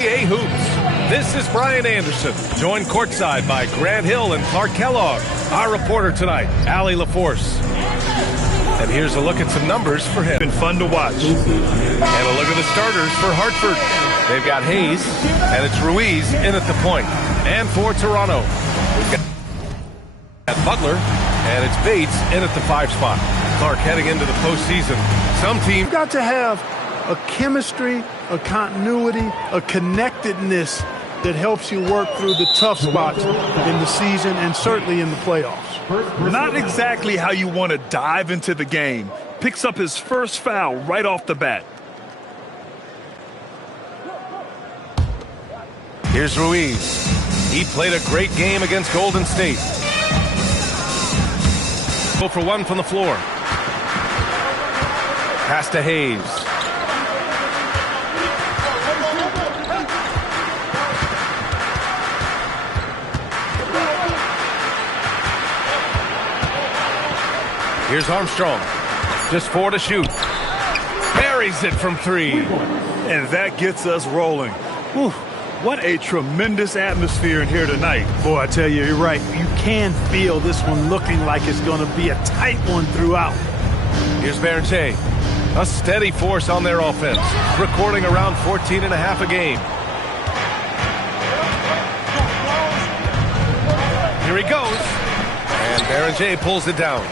NBA Hoops. This is Brian Anderson, joined courtside by Grant Hill and Clark Kellogg. Our reporter tonight, Allie LaForce. And here's a look at some numbers for him. Been fun to watch. And a look at the starters for Hartford. They've got Hayes, and it's Ruiz in at the point. And for Toronto, we've got Butler, and it's Bates in at the 5 spot. Clark heading into the postseason. Some teams You've got to have a chemistry, a continuity, a connectedness that helps you work through the tough spots in the season and certainly in the playoffs. Not exactly how you want to dive into the game. Picks up his first foul right off the bat. Here's Ruiz. He played a great game against Golden State. 0 for 1 from the floor. Pass to Hayes. Here's Armstrong. Just 4 to shoot. Buries it from 3. And that gets us rolling. Whew. What a tremendous atmosphere in here tonight. Boy, I tell you, you're right. You can feel this one looking like it's going to be a tight one throughout. Here's Berger. A steady force on their offense, recording around 14.5 a game. Here he goes. And Berger pulls it down.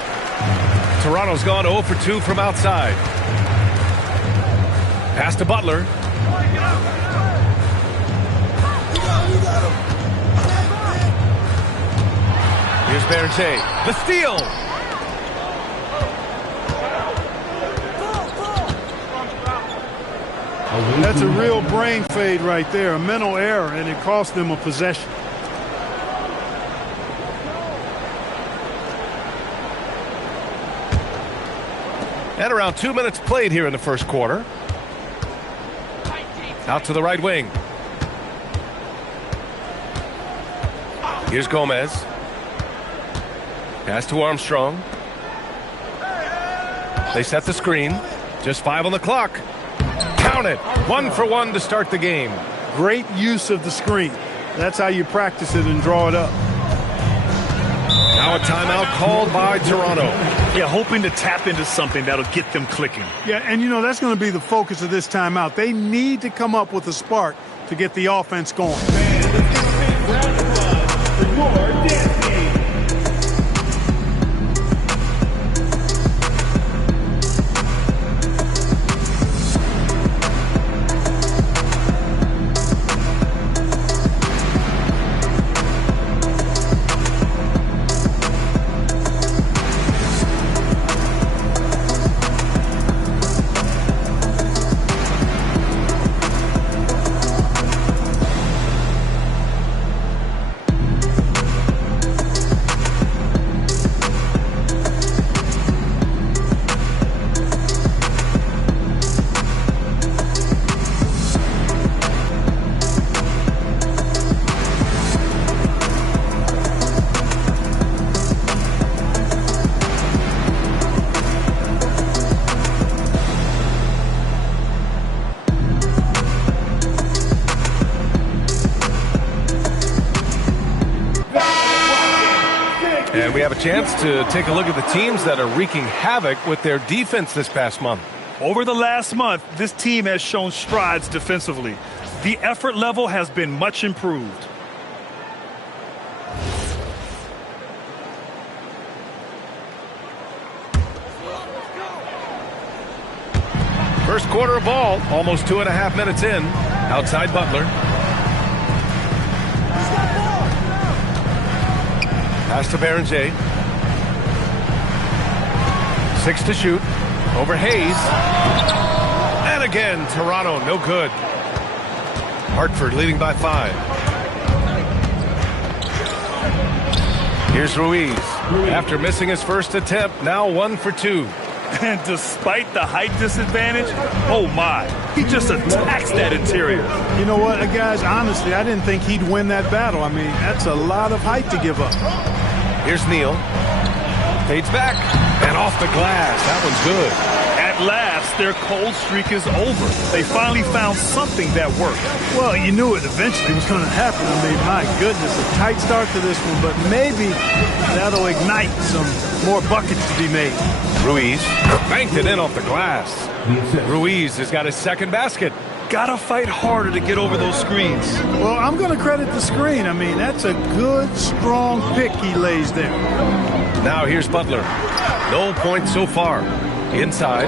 Toronto's gone 0 for 2 from outside. Pass to Butler. Here's Berger. The steal. That's a real brain fade right there, a mental error, and it cost them a possession. And around 2 minutes played here in the first quarter. Out to the right wing. Here's Gomez. Pass to Armstrong. They set the screen. Just 5 on the clock. Count it. 1 for 1 to start the game. Great use of the screen. That's how you practice it and draw it up. Now a timeout called by Toronto. Yeah, hoping to tap into something that'll get them clicking. Yeah, and you know, that's going to be the focus of this timeout. They need to come up with a spark to get the offense going. And we have a chance to take a look at the teams that are wreaking havoc with their defense this past month. Over the last month, this team has shown strides defensively. The effort level has been much improved. First quarter of ball, almost 2.5 minutes in. Outside Butler. Pass to Berger. 6 to shoot. Over Hayes. And again, Toronto, no good. Hartford leading by 5. Here's Ruiz. After missing his first attempt, now 1 for 2. And despite the height disadvantage, oh my, he just attacks that interior. You know what, guys, honestly, I didn't think he'd win that battle. I mean, that's a lot of height to give up. Here's Neal. Fades back and off the glass. That one's good. At At last, their cold streak is over. They finally found something that worked. Well, you knew it eventually was going to happen. I mean, my goodness, a tight start to this one, but maybe that'll ignite some more buckets to be made. Ruiz banked it in off the glass. Ruiz has got his second basket. Gotta fight harder to get over those screens. Well, I'm going to credit the screen. I mean, that's a good, strong pick he lays there. Now here's Butler. No points so far. Inside.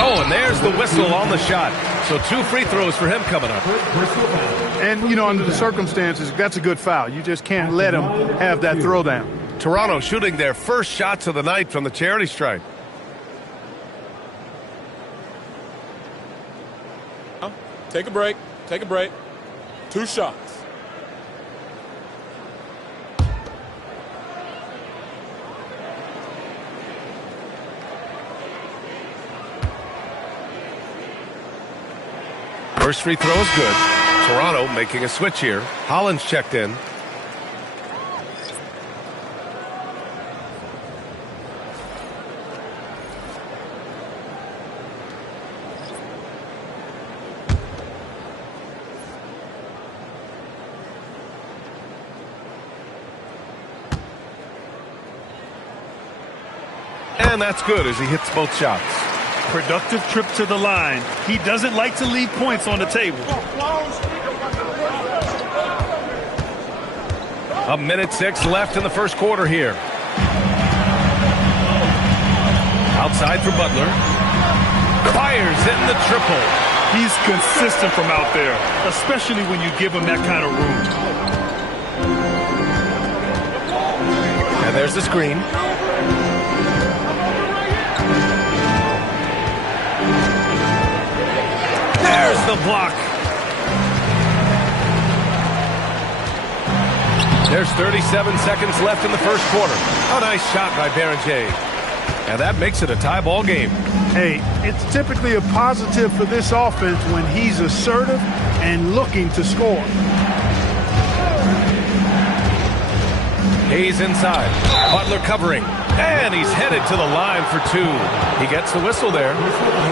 Oh, and there's the whistle on the shot. So 2 free throws for him coming up. And, you know, under the circumstances, that's a good foul. You just can't let him have that throwdown. Toronto shooting their first shots of the night from the charity stripe. Take a break. Take a break. 2 shots. First free throw is good. Toronto making a switch here. Hollins checked in. And that's good as he hits both shots. Productive trip to the line. He doesn't like to leave points on the table. A minute 6 left in the first quarter here. Outside for Butler. Fires in the triple. He's consistent from out there, especially when you give him that kind of room. And there's the screen. There's the block. There's 37 seconds left in the first quarter. A nice shot by Bérenger. And that makes it a tie ball game. Hey, it's typically a positive for this offense when he's assertive and looking to score. Hayes inside. Butler covering. And he's headed to the line for 2. He gets the whistle there.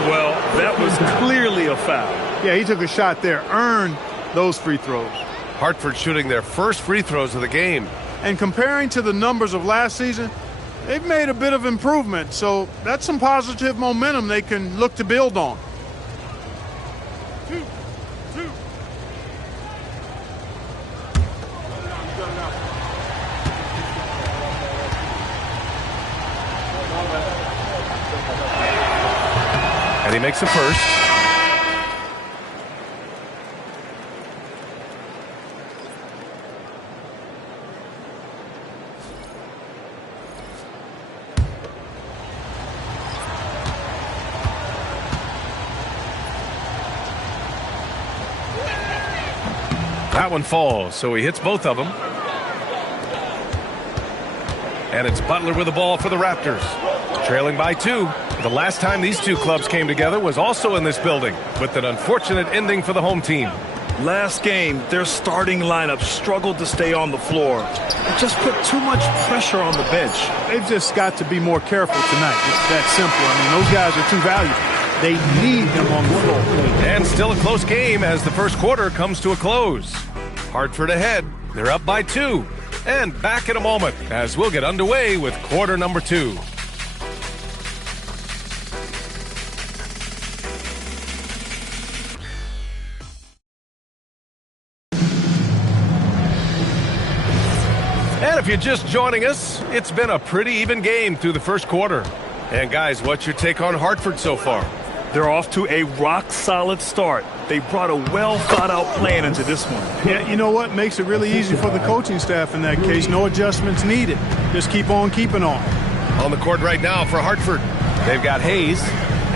Well, that was clearly a foul. Yeah, he took a shot there, earned those free throws. Hartford shooting their first free throws of the game. And comparing to the numbers of last season, they've made a bit of improvement. So that's some positive momentum they can look to build on. And he makes the first. That one falls, so he hits both of them. And it's Butler with the ball for the Raptors. Trailing by 2. The last time these two clubs came together was also in this building, with an unfortunate ending for the home team. Last game, their starting lineup struggled to stay on the floor. It just put too much pressure on the bench. They've just got to be more careful tonight. It's that simple. I mean, those guys are too valuable. They need them on the floor. And still a close game as the first quarter comes to a close. Hartford ahead. They're up by 2. And back in a moment as we'll get underway with quarter number 2. And if you're just joining us, it's been a pretty even game through the first quarter. And guys, what's your take on Hartford so far? They're off to a rock-solid start. They brought a well-thought-out plan into this one. Yeah, you know what? Makes it really easy for the coaching staff in that case. No adjustments needed. Just keep on keeping on. On the court right now for Hartford, they've got Hayes,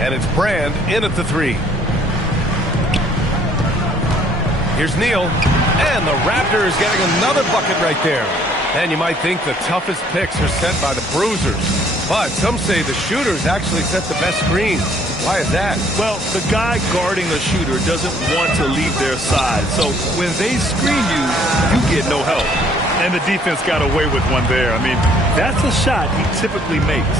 and it's Brand in at the 3. Here's Neal, and the Raptors getting another bucket right there. And you might think the toughest picks are set by the bruisers, but some say the shooters actually set the best screens. Why is that? Well, the guy guarding the shooter doesn't want to leave their side, so when they screen you, you get no help. And the defense got away with one there. I mean, that's a shot he typically makes.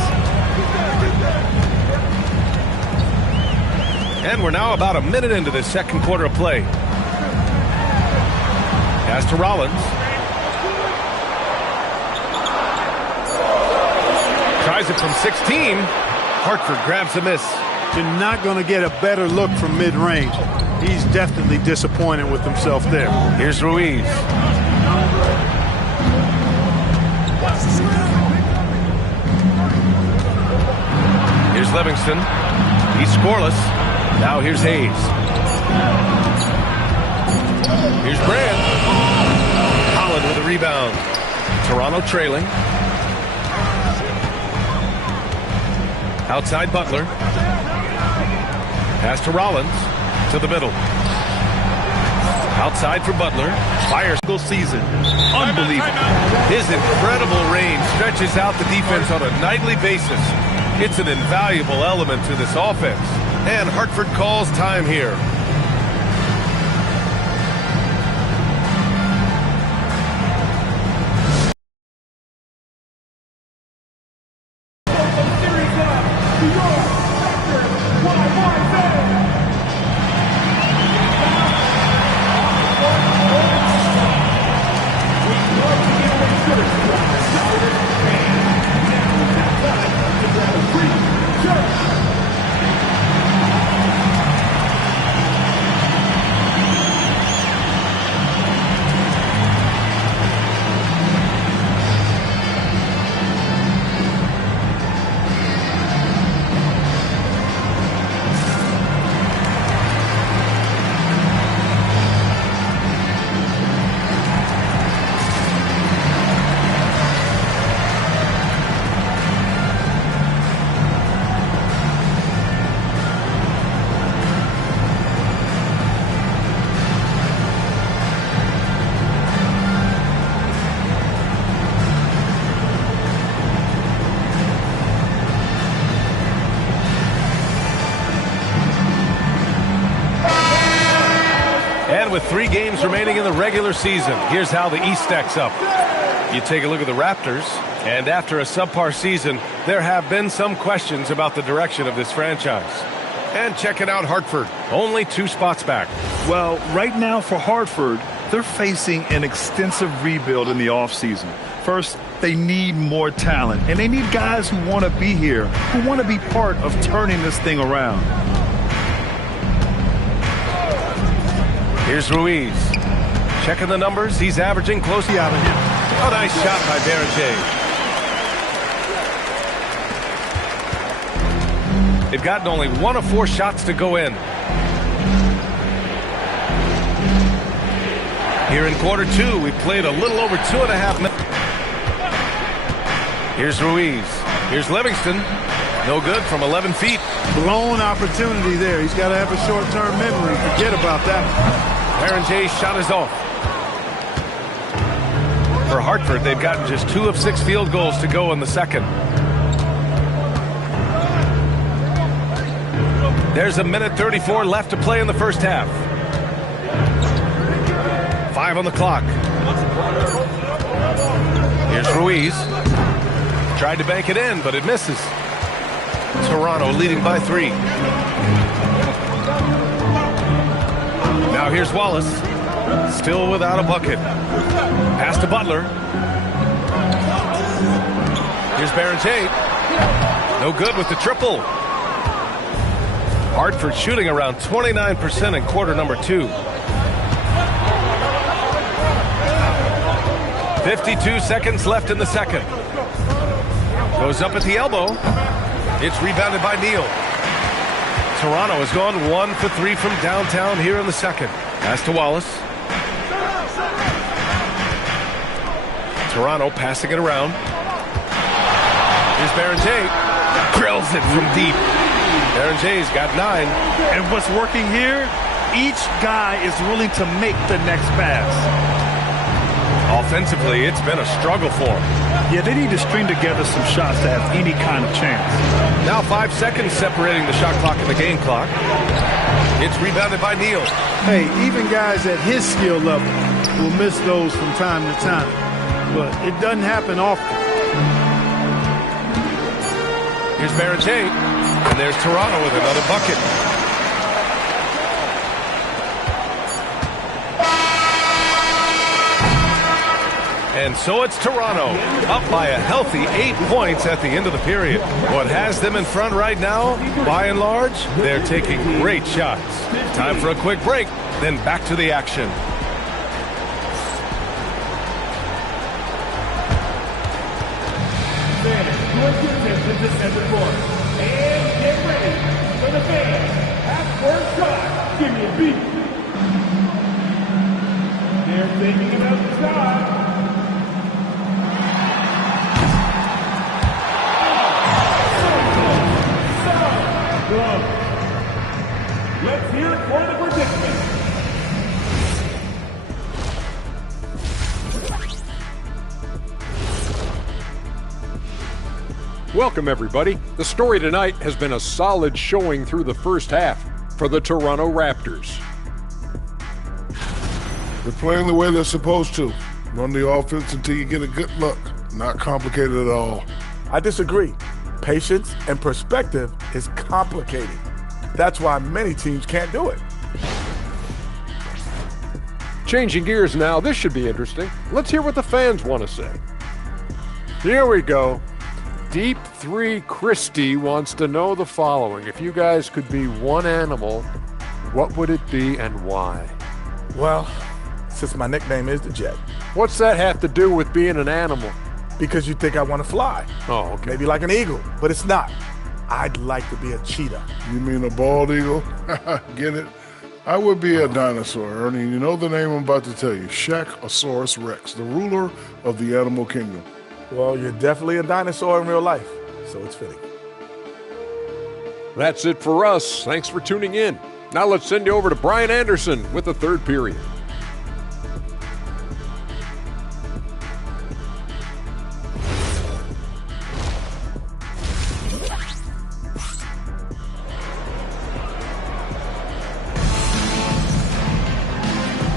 And we're now about a minute into this second quarter of play. Pass to Rollins. Tries it from 16. Hartford grabs a miss. You're not going to get a better look from mid-range. He's definitely disappointed with himself there. Here's Ruiz. Here's Livingston. He's scoreless. Now here's Hayes. Here's Brand. Holland with a rebound. Toronto trailing. Outside Butler. Pass to Rollins. To the middle. Outside for Butler. Fires goal season. Unbelievable. His incredible range stretches out the defense on a nightly basis. It's an invaluable element to this offense. And Hartford calls time here. With 3 games remaining in the regular season, here's how the East stacks up. You take a look at the Raptors, and after a subpar season, there have been some questions about the direction of this franchise. And checking out Hartford, only 2 spots back. Well, right now for Hartford, they're facing an extensive rebuild in the offseason. First, they need more talent, and they need guys who want to be here, who want to be part of turning this thing around. Here's Ruiz. Checking the numbers. He's averaging close out of him. A nice shot by Barrenjay. They've gotten only 1 of 4 shots to go in. Here in quarter 2, we played a little over 2.5 minutes. Here's Ruiz. Here's Livingston. No good from 11 feet. Blown opportunity there. He's got to have a short-term memory. Forget about that. Barrenjay's shot is off. For Hartford, they've gotten just 2 of 6 field goals to go in the second. There's a minute 34 left to play in the first half. 5 on the clock. Here's Ruiz. Tried to bank it in, but it misses. Toronto leading by 3. Now here's Wallace. Still without a bucket. Pass to Butler. Here's Barrenjay. No good with the triple. Hartford shooting around 29% in quarter number 2. 52 seconds left in the second. Goes up at the elbow. It's rebounded by Neal. Toronto has gone 1 for 3 from downtown here in the second. Pass to Wallace. Toronto passing it around. Here's Barrenjay. Drills it from deep. Barrenjay's got 9. And what's working here, each guy is willing to make the next pass. Offensively, it's been a struggle for them. Yeah, they need to string together some shots to have any kind of chance. Now 5 seconds separating the shot clock and the game clock. It's rebounded by Neal. Hey, even guys at his skill level will miss those from time to time. But it doesn't happen often. Here's Barrenjay. And there's Toronto with another bucket. And so it's Toronto, up by a healthy 8 points at the end of the period. What has them in front right now, by and large, they're taking great shots. Time for a quick break, then back to the action. And get ready for the fans. Half-court shot. Give me a beat. They're thinking about the shot. Let's hear it for the predicament. Welcome, everybody. The story tonight has been a solid showing through the first half for the Toronto Raptors. They're playing the way they're supposed to. Run the offense until you get a good look. Not complicated at all. I disagree. Patience and perspective is complicated. That's why many teams can't do it. Changing gears now, this should be interesting. Let's hear what the fans want to say. Here we go. Deep 3 Christie wants to know the following. If you guys could be one animal, what would it be and why? Well, since my nickname is the Jet. What's that have to do with being an animal? Because you think I want to fly. Oh, okay. Maybe like an eagle, but it's not. I'd like to be a cheetah. You mean a bald eagle? Get it? I would be a dinosaur, Ernie. You know the name I'm about to tell you. Shaqosaurus Rex, the ruler of the animal kingdom. Well, you're definitely a dinosaur in real life, so it's fitting. That's it for us. Thanks for tuning in. Now let's send you over to Brian Anderson with the third period.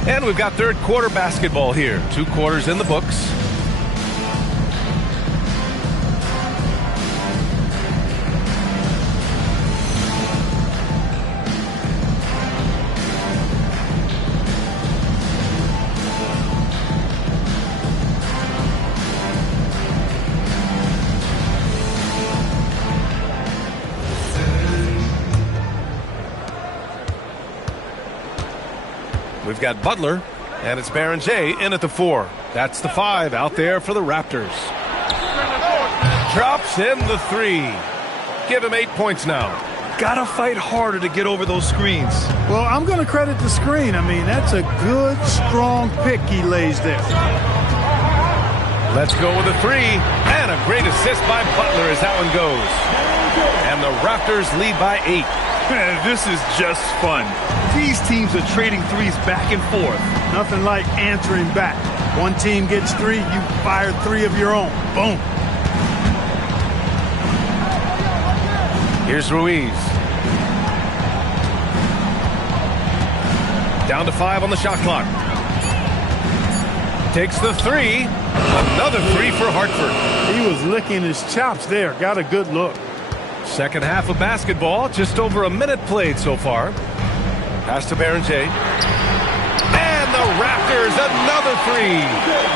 And we've got third quarter basketball here. 2 quarters in the books. We've got Butler, and it's Baron J in at the 4. That's the 5 out there for the Raptors. Drops in the 3. Give him 8 points now. Gotta fight harder to get over those screens. Well, I'm going to credit the screen. I mean, that's a good, strong pick he lays there. Let's go with a 3, and a great assist by Butler as that one goes. And the Raptors lead by 8. Man, this is just fun. These teams are trading threes back and forth. Nothing like answering back. One team gets 3, you fire 3 of your own. Boom. Here's Ruiz. Down to 5 on the shot clock. Takes the 3. Another 3 for Hartford. He was licking his chops there. Got a good look. Second half of basketball, just over a minute played so far. Pass to Baron J. And the Raptors, another 3.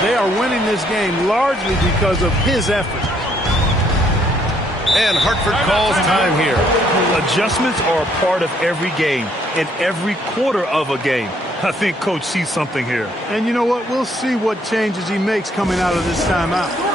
They are winning this game largely because of his effort. And Hartford calls time here. Adjustments are a part of every game and every quarter of a game. I think Coach sees something here. And you know what? We'll see what changes he makes coming out of this timeout.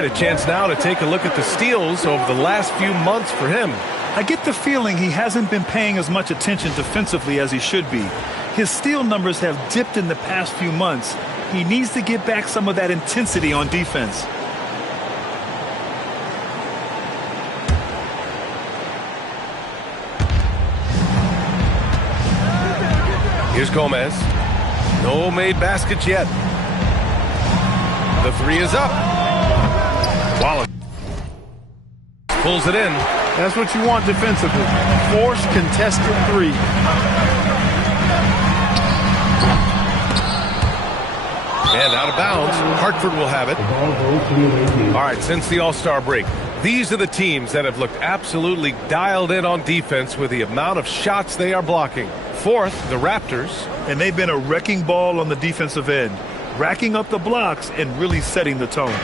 right, a chance now to take a look at the steals over the last few months for him. I get the feeling he hasn't been paying as much attention defensively as he should be. His steal numbers have dipped in the past few months. He needs to get back some of that intensity on defense. Here's Gomez. No made baskets yet. The three is up. Wallace pulls it in. That's what you want defensively. Force contested three. And out of bounds, Hartford will have it. All right, since the All-Star break, these are the teams that have looked absolutely dialed in on defense with the amount of shots they are blocking. Fourth, the Raptors. And they've been a wrecking ball on the defensive end, racking up the blocks and really setting the tone.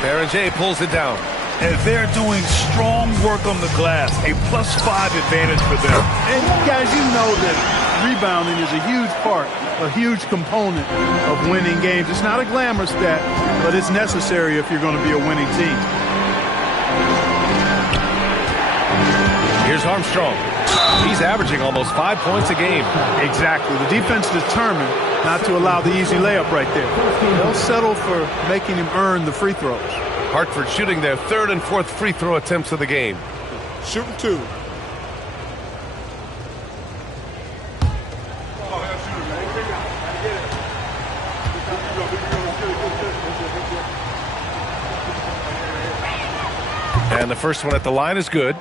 Berenger pulls it down. And they're doing strong work on the glass, a +5 advantage for them. And guys, you know that rebounding is a huge part, a huge component of winning games. It's not a glamour stat, but it's necessary if you're going to be a winning team. Here's Armstrong. He's averaging almost 5 points a game. Exactly. The defense determined not to allow the easy layup right there. They'll settle for making him earn the free throws. Hartford shooting their third and fourth free throw attempts of the game. Shooting two. And the first one at the line is good.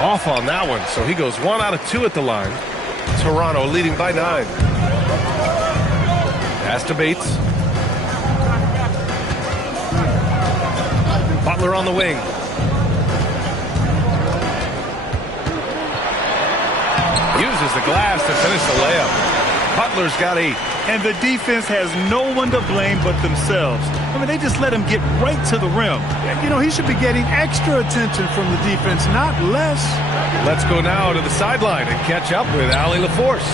Off on that one, so he goes 1 out of 2 at the line. Toronto leading by 9. Pass to Bates. Butler on the wing. Uses the glass to finish the layup. Butler's got 8. And the defense has no one to blame but themselves. I mean, they just let him get right to the rim. You know, he should be getting extra attention from the defense, not less. Let's go now to the sideline and catch up with Allie LaForce.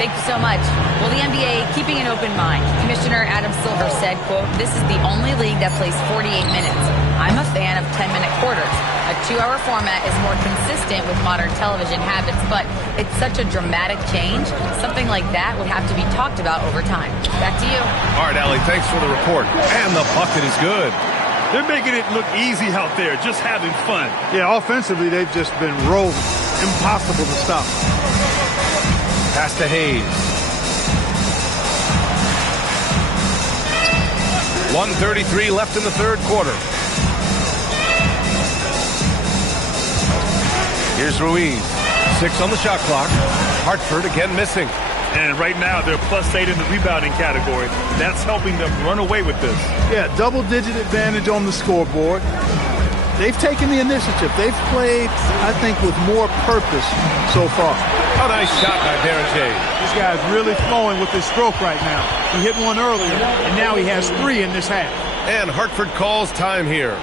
Thank you so much. Well, the NBA keeping an open mind. Commissioner Adam Silver said, quote, "This is the only league that plays 48 minutes. I'm a fan of 10-minute quarters. A 2-hour format is more consistent with modern television habits, but it's such a dramatic change. Something like that would have to be talked about over time." Back to you. All right, Allie, thanks for the report. And the bucket is good. They're making it look easy out there, just having fun. Yeah, offensively, they've just been rolling. Impossible to stop. Pass to Hayes. 1:33 left in the third quarter. Here's Ruiz. 6 on the shot clock. Hartford again missing. And right now, they're +8 in the rebounding category. That's helping them run away with this. Yeah, double-digit advantage on the scoreboard. They've taken the initiative. They've played, I think, with more purpose so far. A nice shot by Berenger. This guy's really flowing with his stroke right now. He hit one earlier, and now he has 3 in this half. And Hartford calls time here.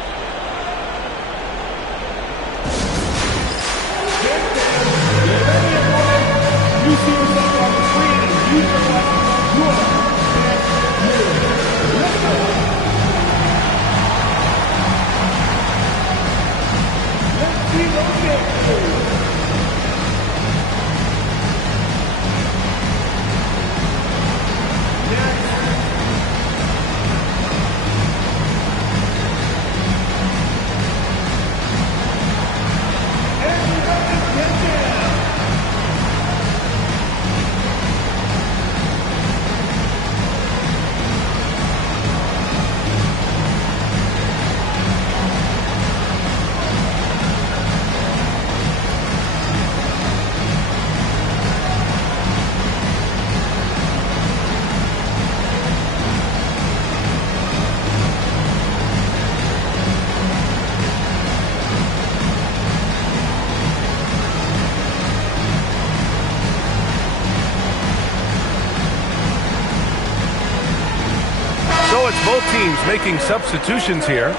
both teams making substitutions here.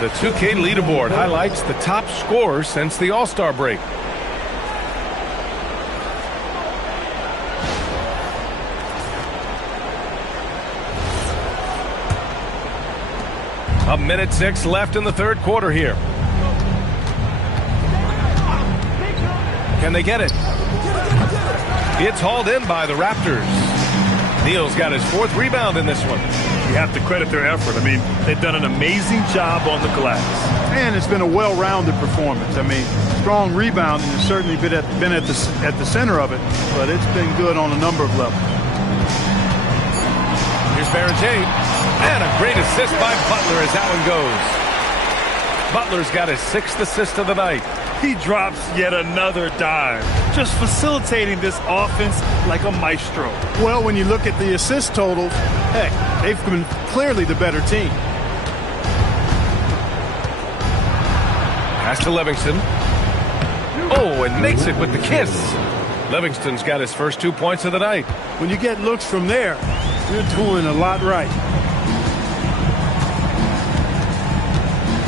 The 2K leaderboard highlights the top scorers since the All-Star break. A minute 6 left in the third quarter here. Can they get it? It's hauled in by the Raptors. Neal's got his 4th rebound in this one. You have to credit their effort. I mean, they've done an amazing job on the glass. And it's been a well-rounded performance. I mean, strong rebounding has certainly been at the center of it, but it's been good on a number of levels. Here's Barrett. And a great assist by Butler as that one goes. Butler's got his 6th assist of the night. He drops yet another dime, just facilitating this offense like a maestro. Well, when you look at the assist totals, heck, they've been clearly the better team. Pass to Livingston. Oh, and makes it with the kiss. Livingston's got his first 2 points of the night. When you get looks from there, you're doing a lot right.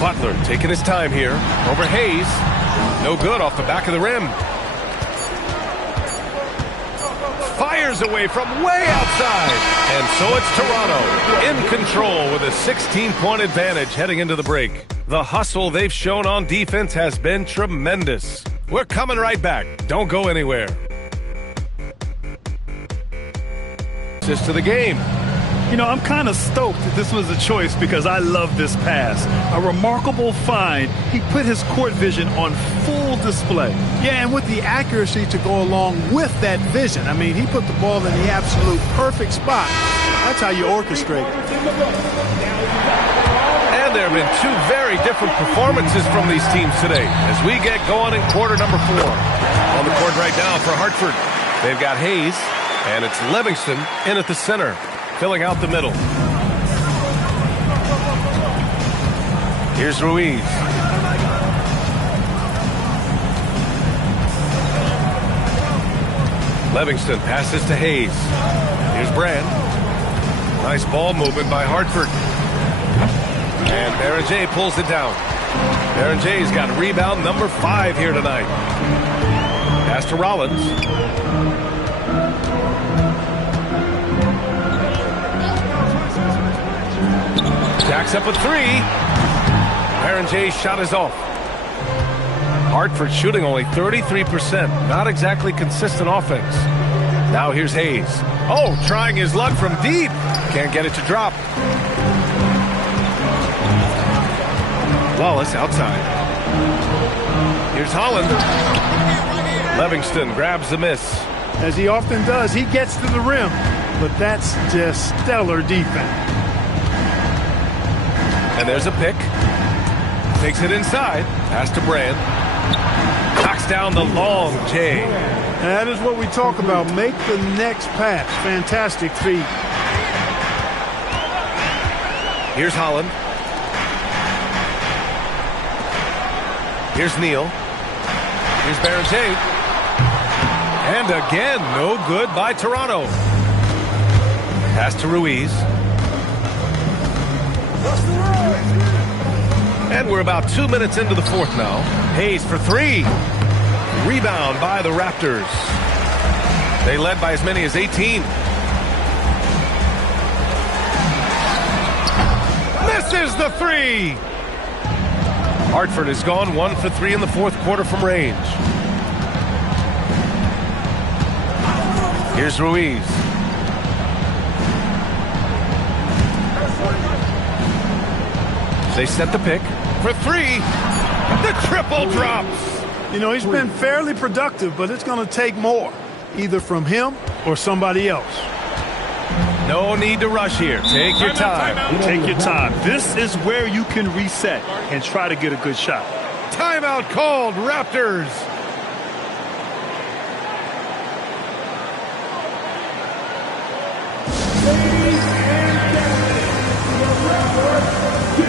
Butler taking his time here. Over Hayes. No good off the back of the rim. Fires away from way outside. And so it's Toronto in control with a 16-point advantage heading into the break. The hustle they've shown on defense has been tremendous. We're coming right back. Don't go anywhere. Assist to the game. You know, I'm kind of stoked that this was a choice because I love this pass. A remarkable find. He put his court vision on full display. Yeah, and with the accuracy to go along with that vision. I mean, he put the ball in the absolute perfect spot. That's how you orchestrate it. And there have been 2 very different performances from these teams today as we get going in quarter number 4. On the court right now for Hartford, they've got Hayes, and it's Livingston in at the center, filling out the middle. Here's Ruiz. Livingston passes to Hayes. Here's Brand. Nice ball movement by Hartford. And Barrett pulls it down. Barrett-J's got rebound number 5 here tonight. Pass to Rollins. Jacks up a 3. Barrett-J's shot is off. Hartford shooting only 33%. Not exactly consistent offense. Now here's Hayes. Oh, trying his luck from deep. Can't get it to drop. Wallace outside. Here's Holland. Livingston grabs the miss. As he often does, he gets to the rim, but that's just stellar defense. And there's a pick. Takes it inside. Pass to Brand. Knocks down the long J. And that is what we talk about. Make the next pass. Fantastic feat. Here's Holland. Here's Neal. Here's Barrett. And again, no good by Toronto. Pass to Ruiz. And we're about 2 minutes into the 4th now. Hayes for 3. Rebound by the Raptors. They led by as many as 18. Misses the 3. Hartford has gone 1 for 3 in the 4th quarter from range. Here's Ruiz. They set the pick for 3. The triple drops. You know, he's been fairly productive, but it's going to take more, either from him or somebody else. No need to rush here. Take your time. Take your time. This is where you can reset and try to get a good shot. Timeout called, Raptors. Ladies and gentlemen, the record to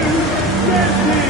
Messi.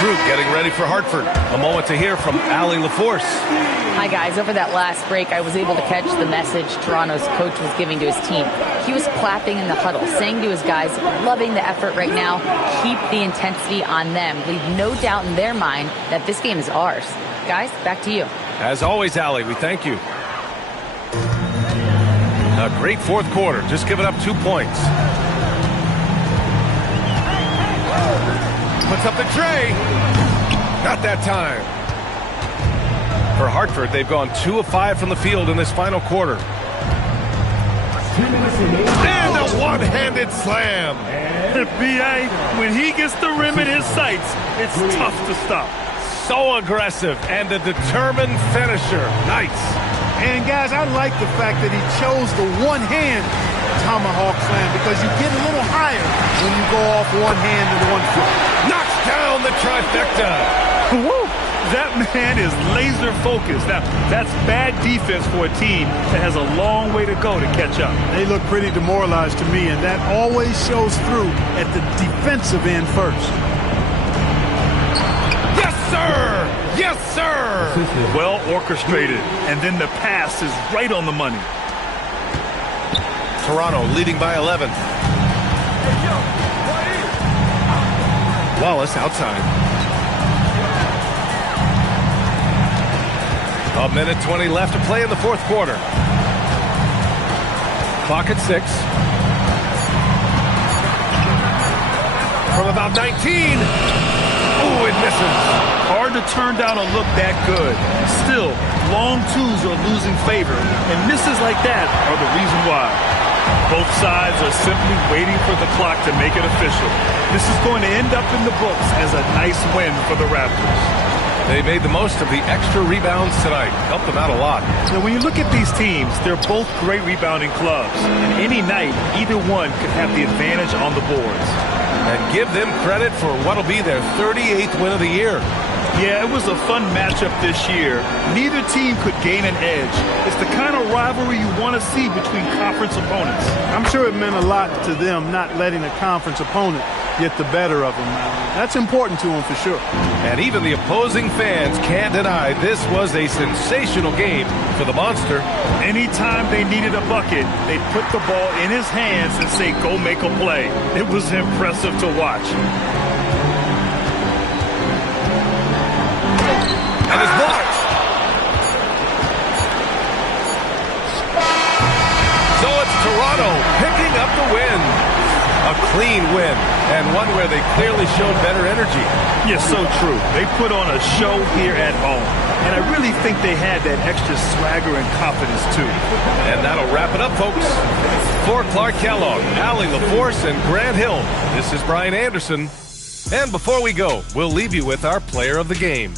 group getting ready for Hartford. A moment to hear from Allie LaForce. Hi, guys. Over that last break, I was able to catch the message Toronto's coach was giving to his team. He was clapping in the huddle, saying to his guys, loving the effort right now, keep the intensity on them. Leave no doubt in their mind that this game is ours. Guys, back to you. As always, Allie, we thank you. A great fourth quarter, just giving up 2 points. Puts up the tray. Not that time. For Hartford, they've gone 2 of 5 from the field in this final quarter. And a one-handed slam. B.A., when he gets the rim in his sights, it's tough to stop. So aggressive and a determined finisher. Nice. And, guys, I like the fact that he chose the one-hand tomahawk slam because you get a little higher when you go off one hand and one foot. Knocks down the trifecta. Woo! That man is laser focused. Now, that's bad defense for a team that has a long way to go to catch up. They look pretty demoralized to me, and that always shows through at the defensive end first. Yes, sir! Yes, sir! Well orchestrated, and then the pass is right on the money. Toronto leading by 11. Wallace outside. A minute 20 left to play in the fourth quarter. Clock at 6. From about 19. Oh, it misses. Hard to turn down a look that good. Still, long twos are losing favor, and misses like that are the reason why. Both sides are simply waiting for the clock to make it official. This is going to end up in the books as a nice win for the Raptors. They made the most of the extra rebounds tonight. Helped them out a lot. Now, when you look at these teams, they're both great rebounding clubs. And any night, either one could have the advantage on the boards. And give them credit for what'll be their 38th win of the year. Yeah, it was a fun matchup this year. Neither team could gain an edge. It's the kind of rivalry you want to see between conference opponents. I'm sure it meant a lot to them not letting a conference opponent get the better of them. That's important to them for sure. And even the opposing fans can't deny this was a sensational game for the Monster. Anytime they needed a bucket, they'd put the ball in his hands and say, go make a play. It was impressive to watch. And it's blocked. So it's Toronto picking up the win. A clean win, and one where they clearly showed better energy. Yeah, so true. They put on a show here at home, and I really think they had that extra swagger and confidence, too. And that'll wrap it up, folks. For Clark Kellogg, Allie LaForce, and Grant Hill, this is Brian Anderson. And before we go, we'll leave you with our player of the game.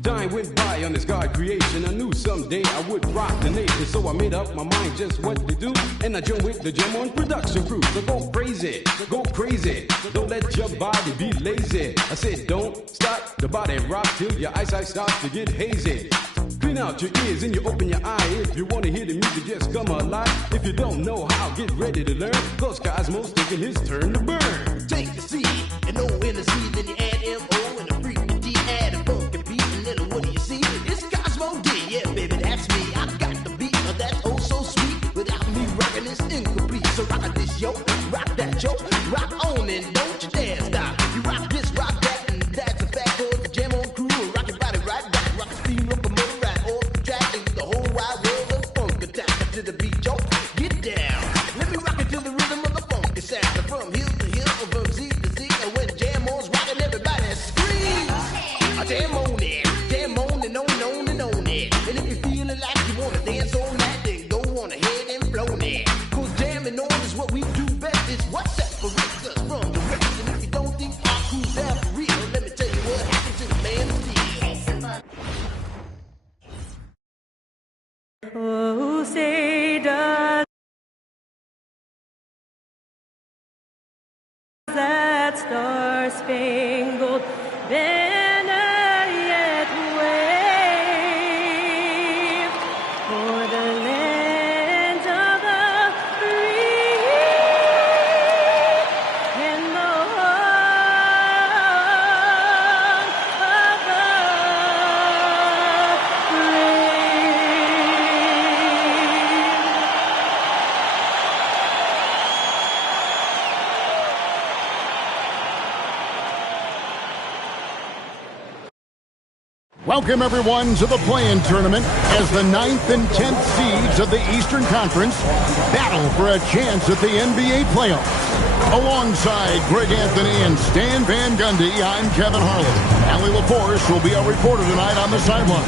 Time went by on this God creation. I knew someday I would rock the nation, so I made up my mind just what to do. And I joined with the Jam On production crew. So go crazy, go crazy. Don't let your body be lazy. I said don't stop the body rock till your eyesight starts to get hazy. Clean out your ears and you open your eye. If you want to hear the music, just come alive. If you don't know how, get ready to learn. Cause Cosmo's taking his turn to burn. Take the C and O in the C, then you add M-O and the freak the D, add a funky beat, and then what do you see? It's Cosmo D, yeah, baby, that's me. I got the beat, that's oh so sweet. Without me rocking, it's incomplete. So rock this, yo, rock that, yo, rock on and don't you dare stop. You rock this, rock that, and that's a fact. Cause the Jam On crew will rock your body right back. Rock the steam locomotive right off the track, and the whole wide world of funk attack. To the beat, yo, get down. Let me rock it to the rhythm of the funky sound. From hill to hill, from Z to Z, and when Jam On's rocking, everybody screams. Jam on it, jam on and on and on it. And if you're feeling like you wanna dance on that, then go on ahead and blow it. Cause jamming on is what we do best. It's what separates us from the rest. And if you don't think our crew's there for real, let me tell you what happened to the man of steel. Oh, say does that star-spangled banner yet wave for the land of the free and the home of the Welcome, everyone, to the play-in tournament as the 9th and 10th seeds of the Eastern Conference battle for a chance at the NBA playoffs. Alongside Greg Anthony and Stan Van Gundy, I'm Kevin Harlan. Allie LaForce will be our reporter tonight on the sideline.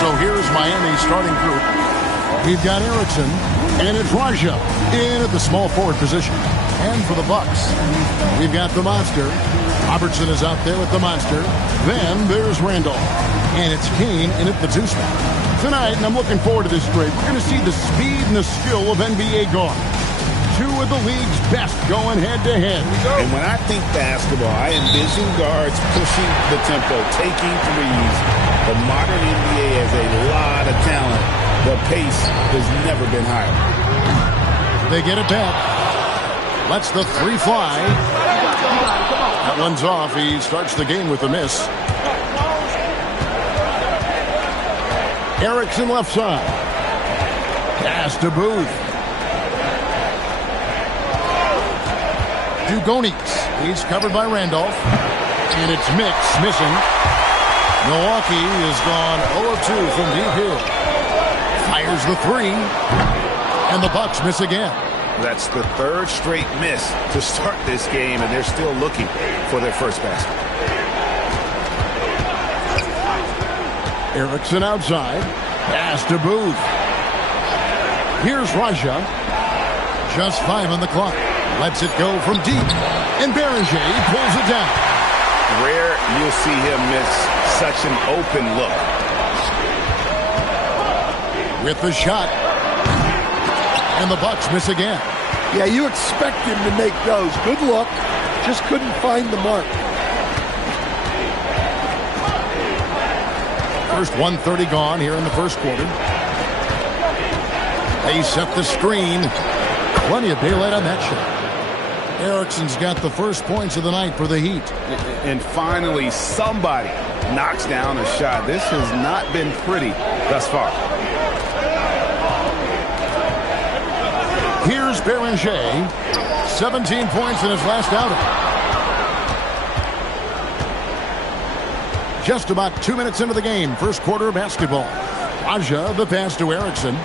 So here's Miami's starting group. We've got Erickson, and it's Raja in at the small forward position. And for the Bucks, we've got the Monster. Robertson is out there with the Monster. Then there's Randolph. And it's Kane in at the two-spot. Tonight, and I'm looking forward to this trade, we're going to see the speed and the skill of NBA guards. Two of the league's best going head-to-head. And when I think basketball, I envision guards pushing the tempo, taking threes. The modern NBA has a lot of talent. The pace has never been higher. They get it back. Lets the three fly. That one's off. He starts the game with a miss. Erickson left side. Pass to Booth. Dugonis. He's covered by Randolph. And it's Mix missing. Milwaukee has gone 0-2 from deep here. Fires the three. And the Bucks miss again. That's the third straight miss to start this game, and they're still looking for their first basket. Erickson outside. Pass to Booth. Here's Raja. Just 5 on the clock. Lets it go from deep. And Beringer pulls it down. Rare you'll see him miss such an open look. With the shot. And the Bucks miss again. Yeah, you expect him to make those. Good look. Just couldn't find the mark. First 1:30 gone here in the first quarter. They set the screen. Plenty of daylight on that shot. Erickson's got the first points of the night for the Heat. And finally, somebody knocks down a shot. This has not been pretty thus far. Here's Beringer. 17 points in his last outing. Just about 2 minutes into the game. First quarter of basketball. Raja, the pass to Erickson.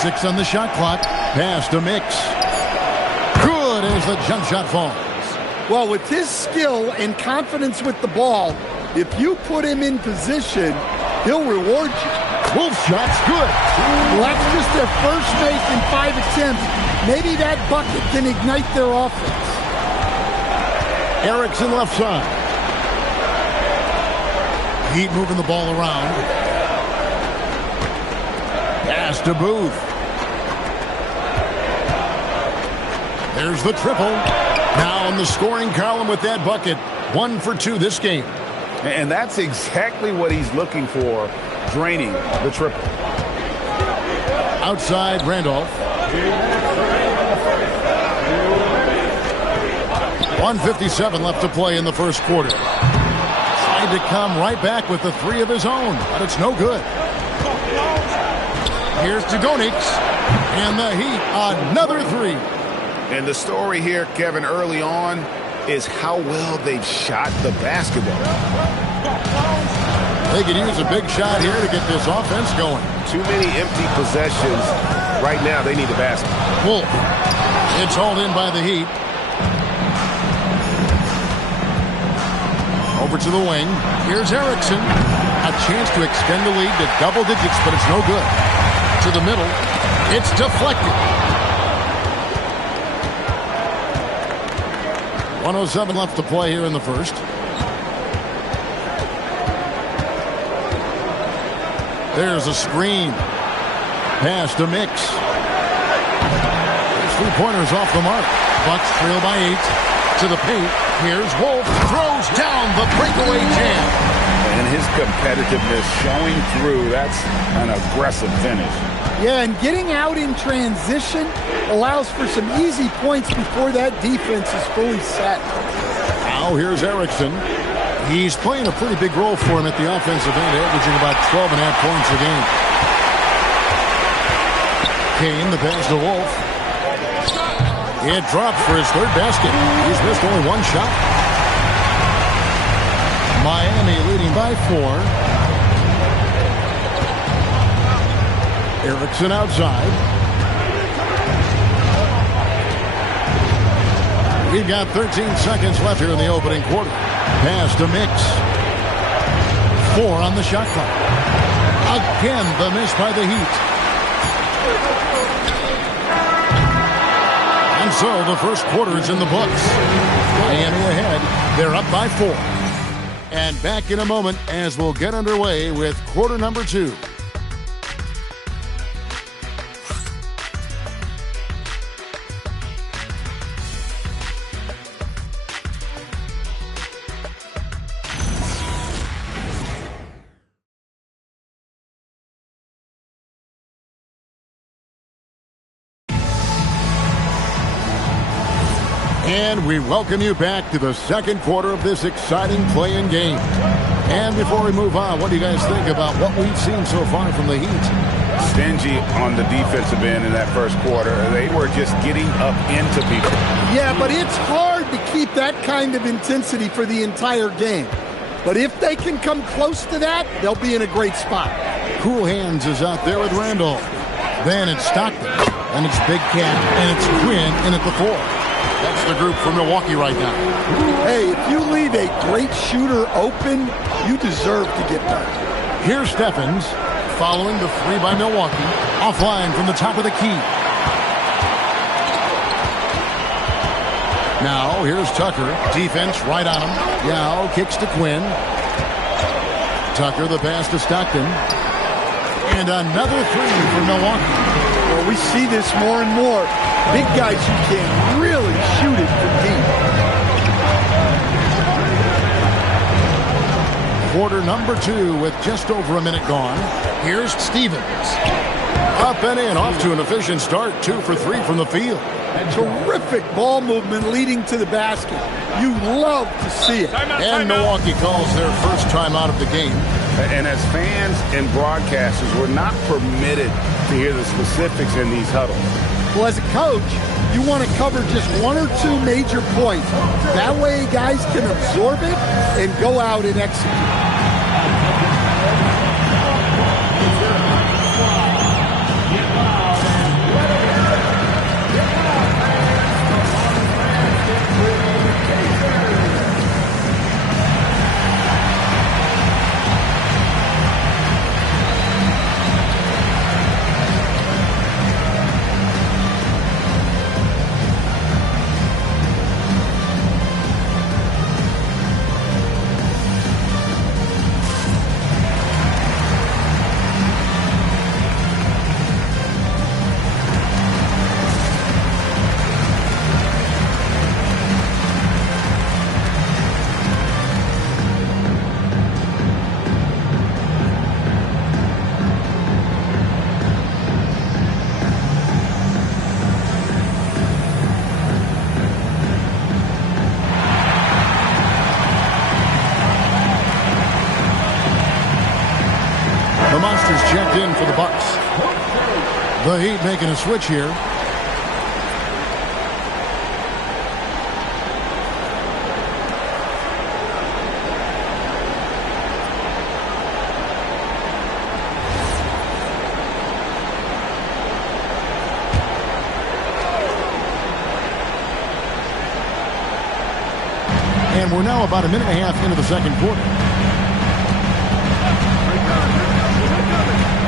Six on the shot clock. Pass to Mix. Good as the jump shot falls. Well, with his skill and confidence with the ball, if you put him in position, he'll reward you. Wolf shot's good. Well, that's just their first make in 5 attempts. Maybe that bucket can ignite their offense. Erickson left side. Heat moving the ball around. Pass to Booth. There's the triple. Now in the scoring column with that bucket. 1 for 2 this game. And that's exactly what he's looking for, draining the triple. Outside Randolph. 1:57 left to play in the first quarter. Tried to come right back with the 3 of his own, but it's no good. Here's to Gonix, and the Heat, another 3. And the story here, Kevin, early on is how well they've shot the basketball. They could use a big shot here to get this offense going. Too many empty possessions. Right now, they need a basket. Wolf. It's hauled in by the Heat. Over to the wing. Here's Erickson. A chance to extend the lead to double digits, but it's no good. To the middle. It's deflected. 1:07 left to play here in the first. There's a screen. Pass to Mix. There's 3-pointers off the mark. Bucks trail by 8. To the paint. Here's Wolf. Throws down the breakaway jam. And his competitiveness showing through. That's an aggressive finish. Yeah, and getting out in transition allows for some easy points before that defense is fully set. Now here's Erickson. He's playing a pretty big role for him at the offensive end, averaging about 12.5 points a game. Kane, the pass to Wolf. It dropped for his 3rd basket. He's missed only 1 shot. Miami leading by 4. Erickson outside. We've got 13 seconds left here in the opening quarter. Pass to Mix. 4 on the shot clock. Again, the miss by the Heat. And so the first quarter is in the books. Miami ahead. They're up by 4. And back in a moment as we'll get underway with quarter number 2. And we welcome you back to the second quarter of this exciting play-in game. And before we move on, what do you guys think about what we've seen so far from the Heat? Stingy on the defensive end in that first quarter. They were just getting up into people. Yeah, but it's hard to keep that kind of intensity for the entire game. But if they can come close to that, they'll be in a great spot. Cool Hands is out there with Randall. Then it's Stockton. And it's Big Cat. And it's Quinn in at the 4. That's the group from Milwaukee right now. Hey, if you leave a great shooter open, you deserve to get better. Here's Stephens following the 3 by Milwaukee. Offline from the top of the key. Now here's Tucker. Defense right on him. Yao kicks to Quinn. Tucker the pass to Stockton. And another 3 for Milwaukee. Well, we see this more and more. Big guys who can really shoot it from deep. Quarter number 2 with just over a minute gone. Here's Stevens. Up and in, off to an efficient start. 2 for 3 from the field. Terrific ball movement leading to the basket. You love to see it. And Milwaukee calls their first time out of the game. And as fans and broadcasters, we're not permitted to hear the specifics in these huddles. Well, as a coach, you want to cover just 1 or 2 major points. That way guys can absorb it and go out and execute. checked in for the Bucks. The Heat making a switch here. And we're now about a minute and a half into the second quarter.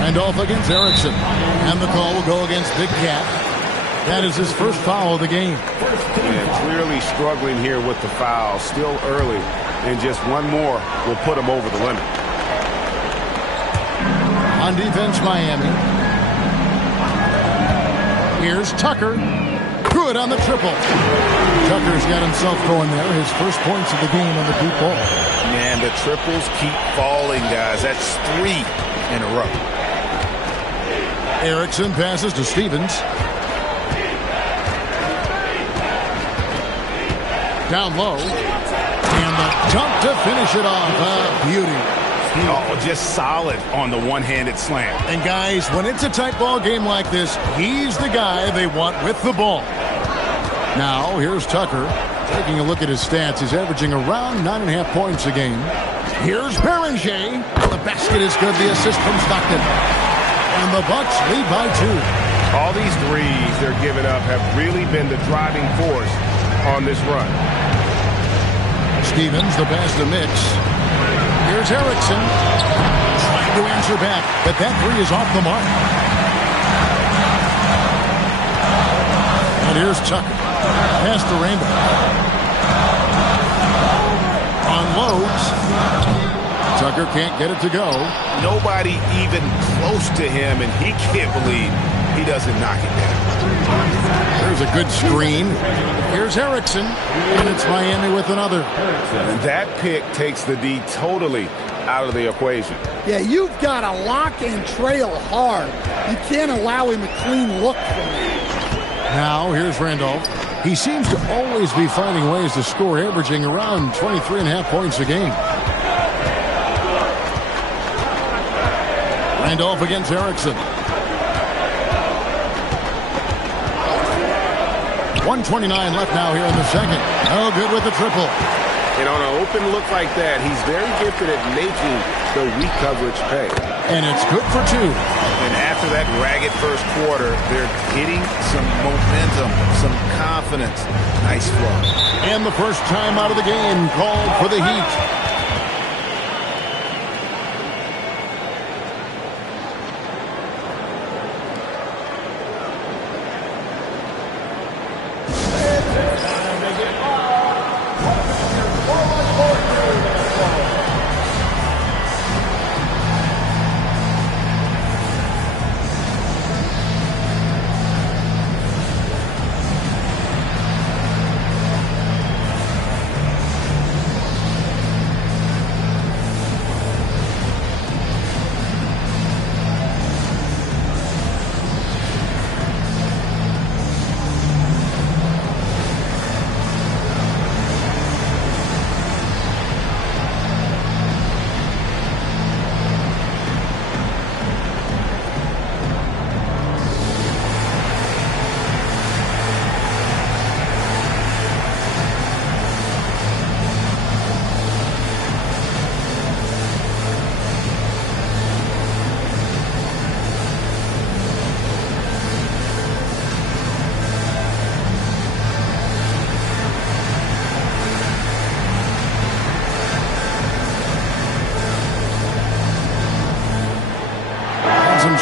Randolph against Erickson. And the call will go against Big Cat. That is his first foul of the game. Yeah, clearly struggling here with the foul. Still early. And just one more will put him over the limit. On defense, Miami. Here's Tucker. Good on the triple. Tucker's got himself going there. His first points of the game on the deep ball. Man, the triples keep falling, guys. That's 3 in a row. Erickson passes to Stevens. Down low. And the dunk to finish it off. Beauty. Oh, just solid on the one-handed slam. And guys, when it's a tight ball game like this, he's the guy they want with the ball. Now, here's Tucker. Taking a look at his stats, he's averaging around 9.5 points a game. Here's Beringer. The basket is good. The assist from Stockton. And the Bucks lead by 2. All these threes they're giving up have really been the driving force on this run. Stevens, the pass to Mix. Here's Erickson. Trying to answer back, but that 3 is off the mark. And here's Tucker. Pass to Randall. Unloads. Tucker can't get it to go. Nobody even close to him, and he can't believe he doesn't knock it down. There's a good screen. Here's Erickson, and it's Miami with another. And that pick takes the D totally out of the equation. Yeah, you've got to lock and trail hard. You can't allow him a clean look from that. Now, here's Randolph. He seems to always be finding ways to score, averaging around 23.5 points a game. Randolph against Erickson. 1:29 left now here in the second. Oh, good with the triple. And on an open look like that, he's very gifted at making the weak coverage pay. And it's good for 2. And after that ragged first quarter, they're getting some momentum, some confidence. Nice flow. And the first time out of the game called for the Heat.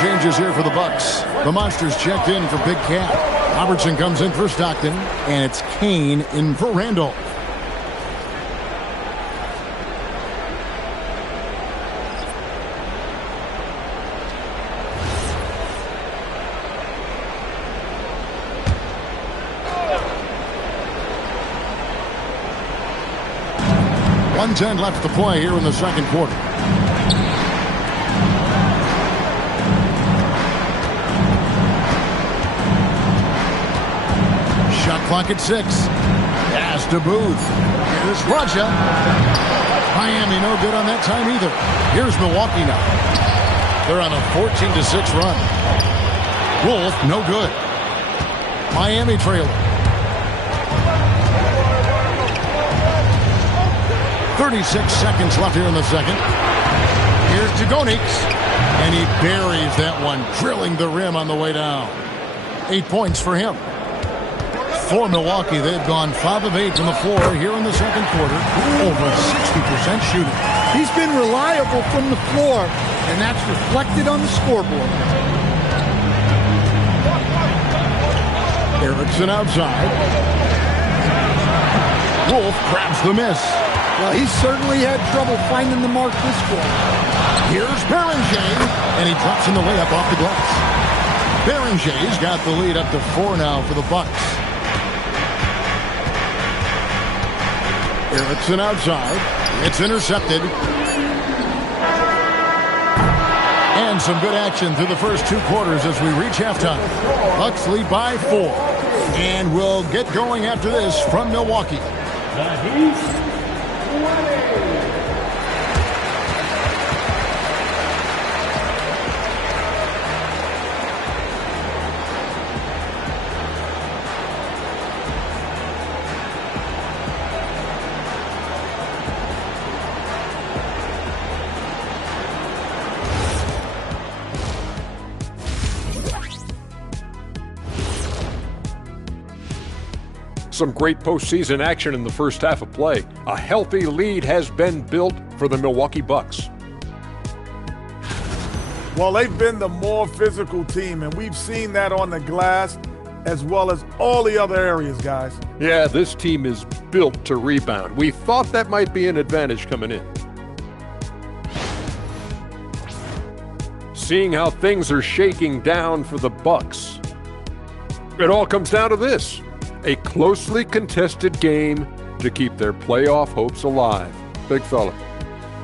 Changes here for the Bucks. The Monsters checked in for Big Cat. Robertson comes in for Stockton, and it's Kane in for Randolph. .110 left to play here in the second quarter. Shot clock at 6. Pass to Booth. Here's Raja. Miami no good on that time either. Here's Milwaukee now. They're on a 14-6 run. Wolf, no good. Miami trailer. 36 seconds left here in the second. Here's Jagonix, and he buries that one, drilling the rim on the way down. 8 points for him. For Milwaukee, they've gone 5 of 8 from the floor here in the second quarter. Over 60% shooting. He's been reliable from the floor, and that's reflected on the scoreboard. Erickson outside. Wolf grabs the miss. Well, he certainly had trouble finding the mark this quarter. Here's Beringer, and he drops in the layup off the glass. Berenger's got the lead up to 4 now for the Bucks. Erickson outside. It's intercepted. And some good action through the first 2 quarters as we reach halftime. Bucks lead by 4. And we'll get going after this from Milwaukee. Some great postseason action in the first half of play. A healthy lead has been built for the Milwaukee Bucks. Well, they've been the more physical team, and we've seen that on the glass as well as all the other areas, guys. Yeah, this team is built to rebound. We thought that might be an advantage coming in. Seeing how things are shaking down for the Bucks, it all comes down to this. A closely contested game to keep their playoff hopes alive. Big fella.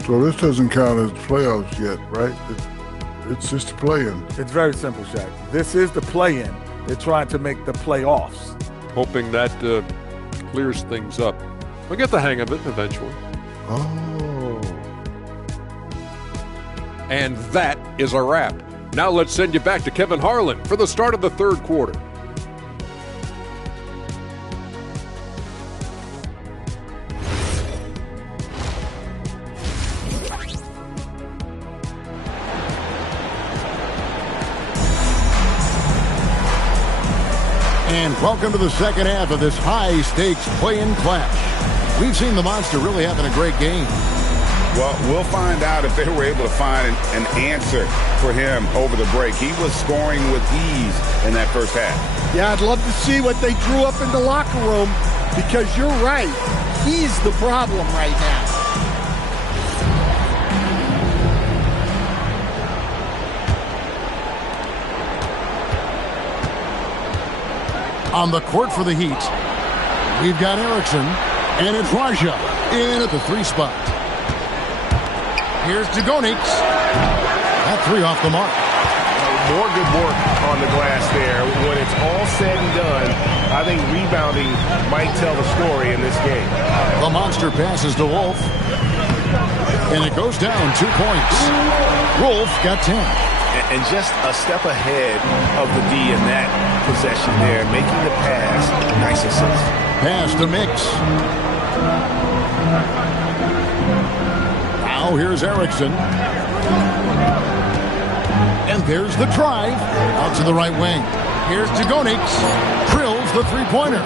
So this doesn't count as playoffs yet, right? It's just a play-in. It's very simple, Shaq. This is the play-in. They're trying to make the playoffs. Hoping that clears things up. We'll get the hang of it eventually. Oh. And that is a wrap. Now let's send you back to Kevin Harlan for the start of the third quarter. And welcome to the second half of this high-stakes play-in clash. We've seen the Monster really having a great game. Well, we'll find out if they were able to find an answer for him over the break. He was scoring with ease in that first half. Yeah, I'd love to see what they drew up in the locker room, because you're right. He's the problem right now. On the court for the Heat, we've got Erickson, and it's Raja in at the 3 spot. Here's Jagonix. That 3 off the mark. More good work on the glass there. When it's all said and done, I think rebounding might tell the story in this game. The Monster passes to Wolf, and it goes down 2 points. Wolf got 10. And just a step ahead of the D in that possession there, making the pass. Nice assist. Pass to Mix. Now here's Erickson. And there's the drive. Out to the right wing. Here's Jagonix. Drills the three-pointer.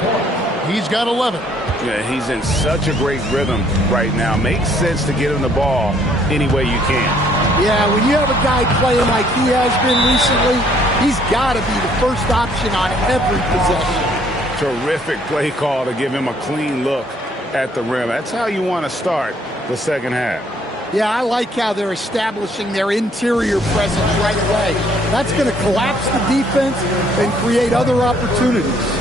He's got 11. Yeah, he's in such a great rhythm right now. Makes sense to get him the ball any way you can. Yeah, when you have a guy playing like he has been recently, he's got to be the first option on every possession. Terrific play call to give him a clean look at the rim. That's how you want to start the second half. Yeah, I like how they're establishing their interior presence right away. That's going to collapse the defense and create other opportunities.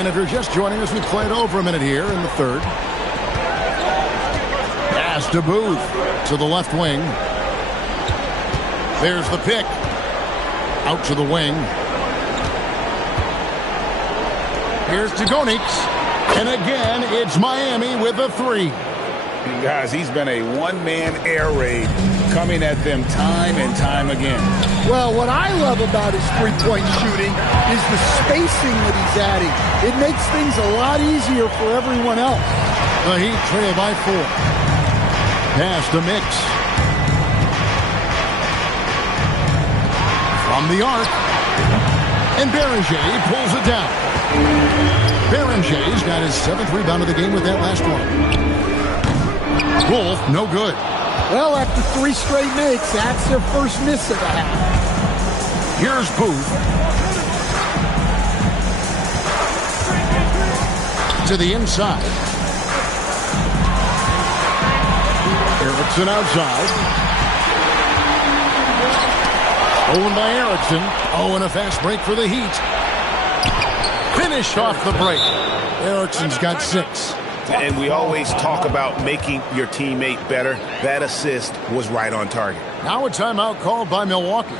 And if you're just joining us, we played over a minute here in the third. Pass to Booth to the left wing. There's the pick. Out to the wing. Here's Tagonix. And again, it's Miami with a 3. Guys, he's been a one-man air raid coming at them time and time again. Well, what I love about his three-point shooting is the spacing that he's adding. It makes things a lot easier for everyone else. The Heat trail by 4. Pass to Mix. From the arc. And Beringer pulls it down. Berenger's got his 7th rebound of the game with that last one. Wolf, no good. Well, after 3 straight makes, that's their first miss of the half. Here's Booth. To the inside. Erickson outside. Stolen by Erickson. Oh, and a fast break for the Heat. Finished off the break. Erickson's got 6. And we always talk about making your teammate better. That assist was right on target. Now a timeout called by Milwaukee.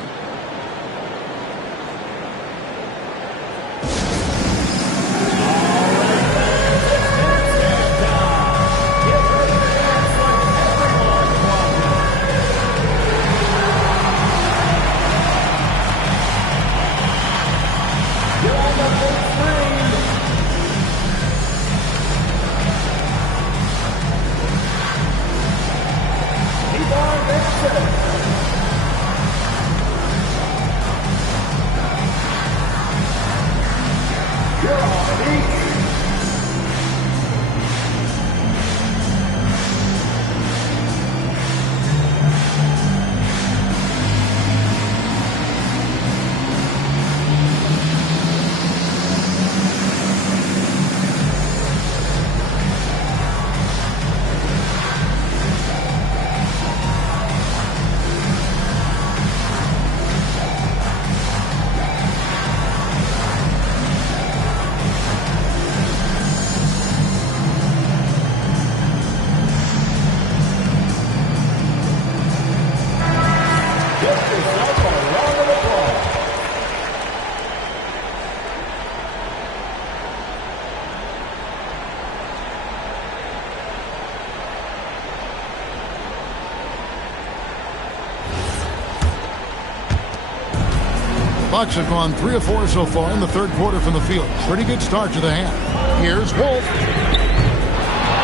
Bucks have gone 3 of 4 so far in the third quarter from the field. Pretty good start to the half. Here's Wolf.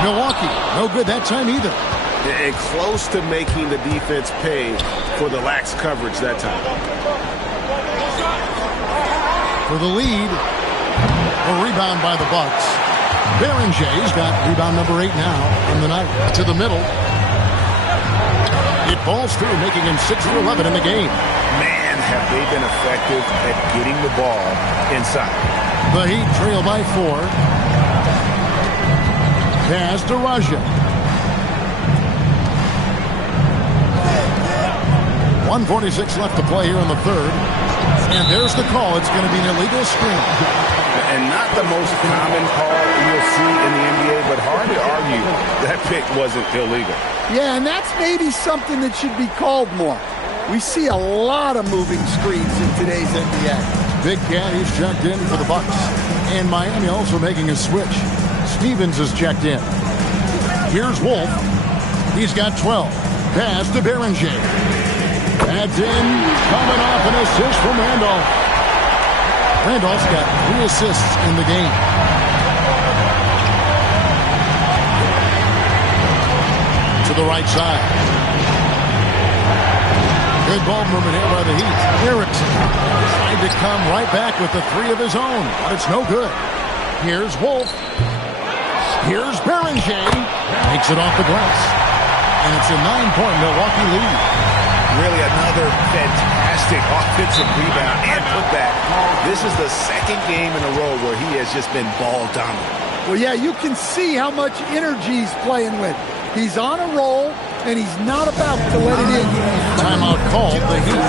Milwaukee, no good that time either. And close to making the defense pay for the lax coverage that time. For the lead, a rebound by the Bucks. Berenger's got rebound number 8 now on the night. To the middle. It falls through, making him 6 for 11 in the game. Man, have they been effective at getting the ball inside. The Heat trail by 4. Pass to Raja. 1:46 left to play here in the third. And there's the call. It's going to be an illegal screen. And not the most common call you'll see in the NBA, but hard to argue that pick wasn't illegal. Yeah, and that's maybe something that should be called more. We see a lot of moving screens in today's NBA. Big Cat, he's checked in for the Bucks. And Miami also making a switch. Stevens is checked in. Here's Wolf. He's got 12. Pass to Beringer. That's in. Coming off an assist from Randolph. Randolph's got 3 assists in the game. To the right side. Good ball movement here by the Heat. Erickson tried to come right back with the 3 of his own, but it's no good. Here's Wolf. Here's Beringer. Makes it off the glass. And it's a 9-point Milwaukee lead. Really another fantastic offensive rebound and putback. This is the second game in a row where he has just been ball dominant. Well, yeah, you can see how much energy he's playing with. He's on a roll, and he's not about to let it in. Timeout called, the Heat.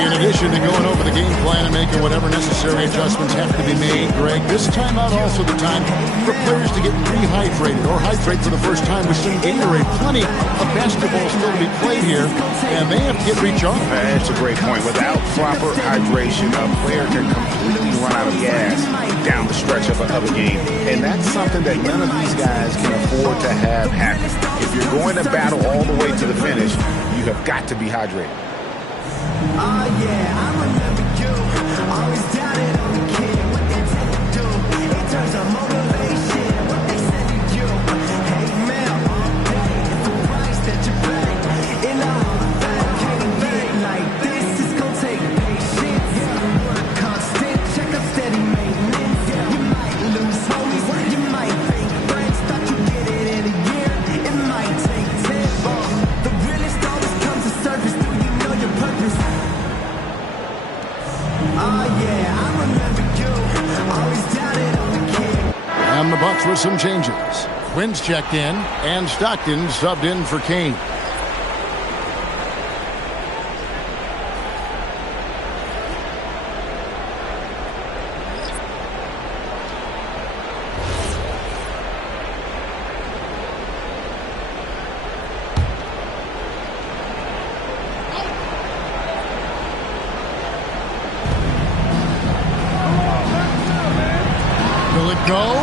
In addition to going over the game plan and making whatever necessary adjustments have to be made, Greg, this timeout also the time for players to get rehydrated or hydrate for the first time with some Gatorade. Plenty of basketball still to be played here, and they have to get recharged. That's a great point. Without proper hydration, a player can completely run out of gas down the stretch of a game. And that's something that none of these guys can afford to have happen. If you're going to battle all the way to the finish, you have got to be hydrated. Oh yeah, I remember you. Always doubted on the kid. What they tell you do in terms of motivation. What they said to you. Hey man, all day it's the price that you pay. In the Hall of Fame, can't get like this. It's gonna take patience. Work constant, check up steady maintenance. You might lose homies, you might think friends. Thought you get it in a year. It might take 10. The realest always comes to surface. Do you know your purpose? Oh yeah, I remember you. Always doubted on the kid. And the Bucks with some changes. Quinn's checked in, and Stockton subbed in for Kane. Will it go?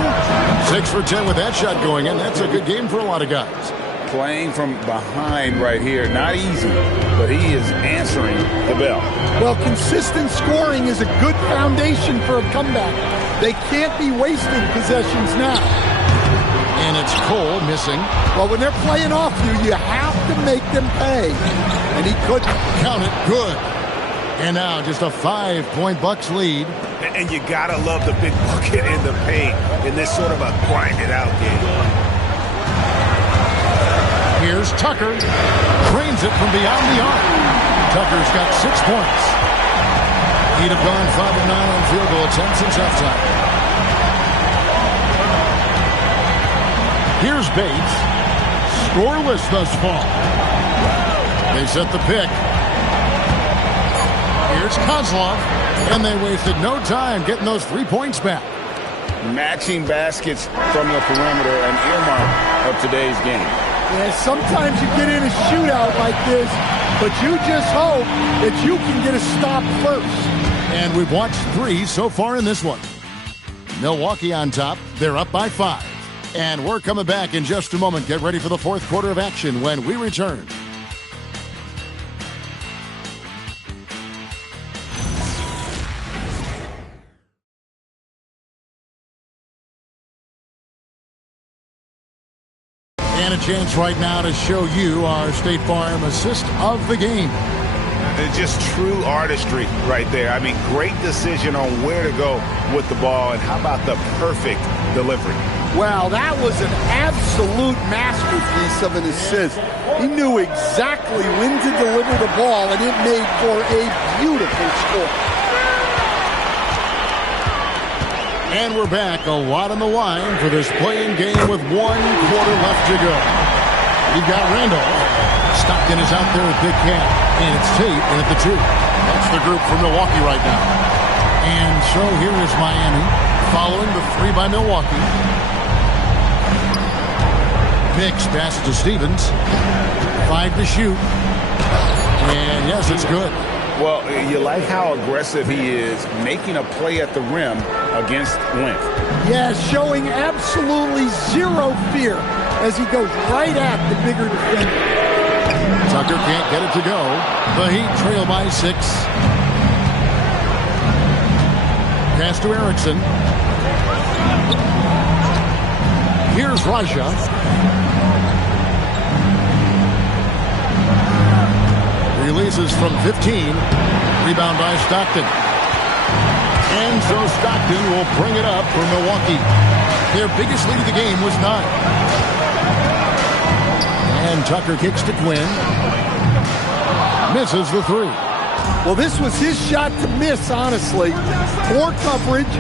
6 for 10 with that shot going in. That's a good game for a lot of guys. Playing from behind right here, not easy, but he is answering the bell. Well, consistent scoring is a good foundation for a comeback. They can't be wasting possessions now. And it's Cole missing. Well, when they're playing off you, you have to make them pay. And he couldn't. Count it. Good. And now just a 5-point Bucks lead. And you gotta love the big bucket in the paint in this sort of a grind-it-out game. Here's Tucker. Drains it from beyond the arc. Tucker's got 6 points. He'd have gone 5 of 9 on field goal attempts since halftime. Here's Bates. Scoreless thus far. They set the pick. Here's Kozlov. And they wasted no time getting those 3 points back. Matching baskets from the perimeter, an earmark of today's game. Yeah, sometimes you get in a shootout like this, but you just hope that you can get a stop first. And we've watched 3 so far in this one. Milwaukee on top. They're up by 5. And we're coming back in just a moment. Get ready for the fourth quarter of action when we return. And a chance right now to show you our State Farm assist of the game. It's just true artistry right there. I mean, great decision on where to go with the ball, and how about the perfect delivery? Well, that was an absolute masterpiece of an assist. He knew exactly when to deliver the ball, and it made for a beautiful score. And we're back, a lot on the line for this playing game with 1 quarter left to go. You've got Randolph. Stockton is out there with Big Cat. And it's Tate in at the 2. That's the group from Milwaukee right now. And so here is Miami following the 3 by Milwaukee. Mix passes to Stevens. 5 to shoot. And yes, it's good. Well, you like how aggressive he is, making a play at the rim against length. Yeah, showing absolutely zero fear as he goes right at the bigger defender. Tucker can't get it to go. The Heat trail by 6. Pass to Erickson. Here's Raja. Releases from 15. Rebound by Stockton. And so Stockton will bring it up for Milwaukee. Their biggest lead of the game was 9. And Tucker kicks to Quinn. Misses the 3. Well, this was his shot to miss, honestly. Poor coverage,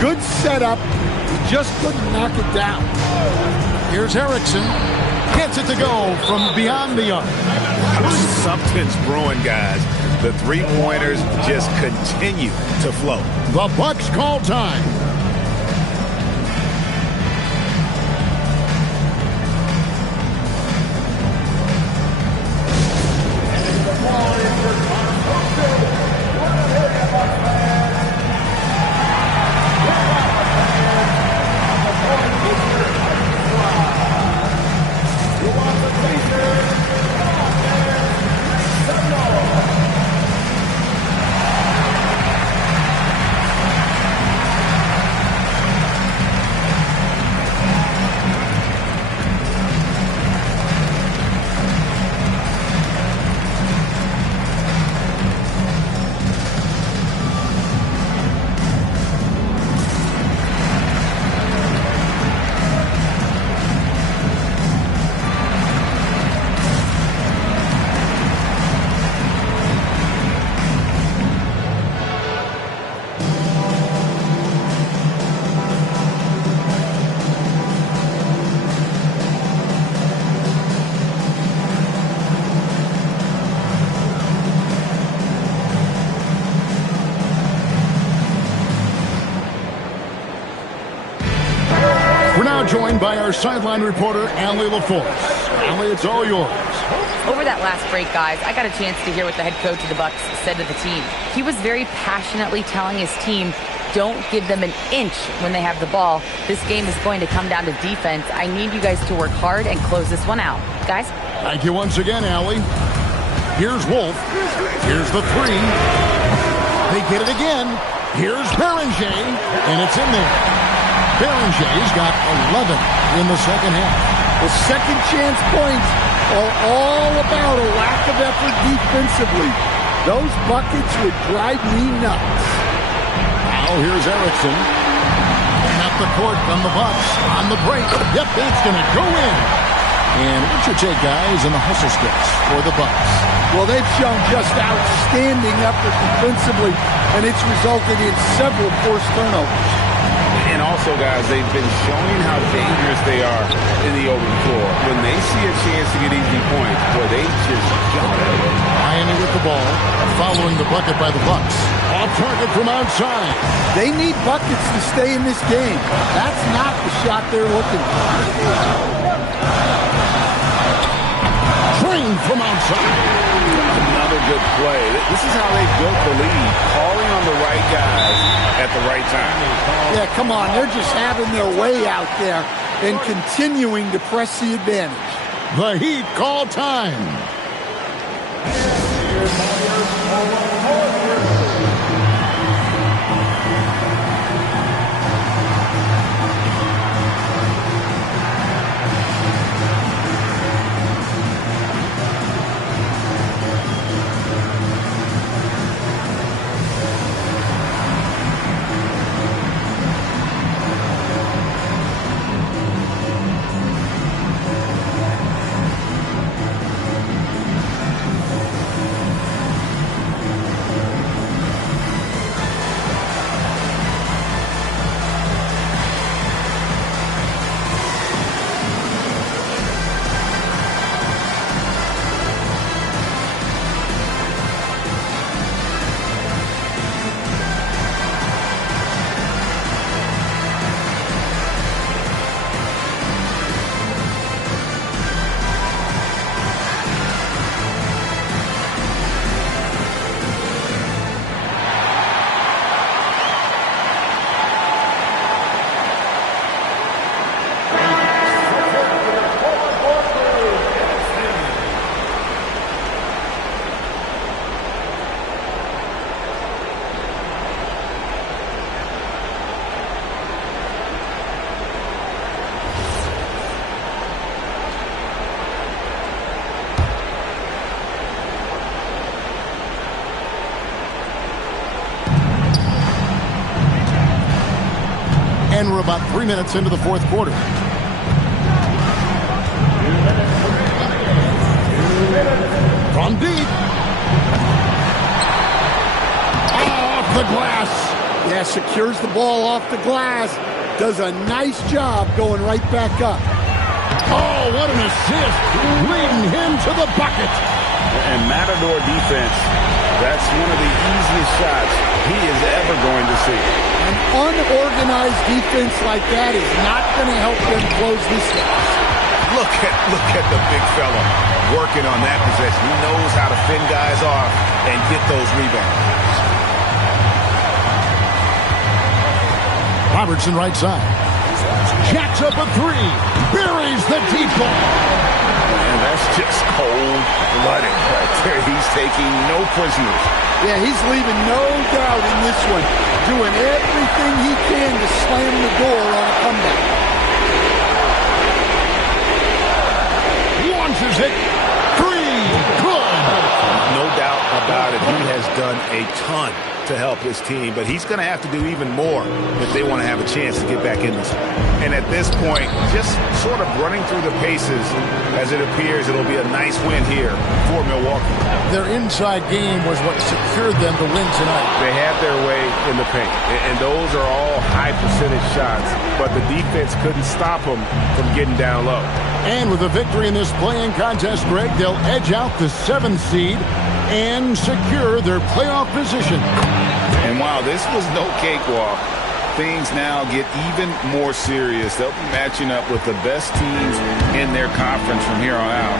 good setup. He just couldn't knock it down. Here's Erickson. Gets it to go from beyond the arc. Something's brewing, guys. The three-pointers just continue to flow. The Bucks call time. Joined by our sideline reporter, Allie LaForce. Allie, it's all yours. Over that last break, guys, I got a chance to hear what the head coach of the Bucks said to the team. He was very passionately telling his team, don't give them an inch when they have the ball. This game is going to come down to defense. I need you guys to work hard and close this one out. Guys? Thank you once again, Allie. Here's Wolf. Here's the three. They get it again. Here's Beringer, and it's in there. Berenger's got 11 in the second half. The second chance points are all about a lack of effort defensively. Those buckets would drive me nuts. Now here's Erickson. At the court from the Bucks on the break. Yep, that's going to go in. And what's your take, guys, in the hustle sketch for the Bucks? Well, they've shown just outstanding effort defensively, and it's resulted in several forced turnovers. And also, guys, they've been showing how dangerous they are in the open floor. When they see a chance to get easy points, boy, they just got it. Miami with the ball, following the bucket by the Bucks. Off target from outside. They need buckets to stay in this game. That's not the shot they're looking for. Train from outside. Another good play. This is how they built the lead, calling on the right guys at the right time. Yeah, come on. They're just having their way out there and continuing to press the advantage. The Heat call time. And we're about 3 minutes into the fourth quarter. From deep. Off the glass. Yeah, secures the ball off the glass. Does a nice job going right back up. Oh, what an assist, leading him to the bucket. And Matador defense, that's one of the easiest shots he is ever going to see. An unorganized defense like that is not going to help them close this gap. Look at the big fella working on that possession. He knows how to fend guys off and get those rebounds. Robertson right side. Jacks up a three. Buries the deep ball. And that's just cold-blooded right there. He's taking no prisoners. Yeah, he's leaving no doubt in this one. Doing everything he can to slam the door on a comeback. Launches it. Three. Good. No doubt about it. He has done a ton to help his team, but he's going to have to do even more if they want to have a chance to get back in this one. And at this point, just sort of running through the paces, as it appears it'll be a nice win here for Milwaukee. Their inside game was what secured them to win tonight. They had their way in the paint, and those are all high percentage shots, but the defense couldn't stop them from getting down low. And with a victory in this play-in contest, Greg, they'll edge out the 7th seed and secure their playoff position. And while this was no cakewalk, things now get even more serious. They'll be matching up with the best teams in their conference from here on out.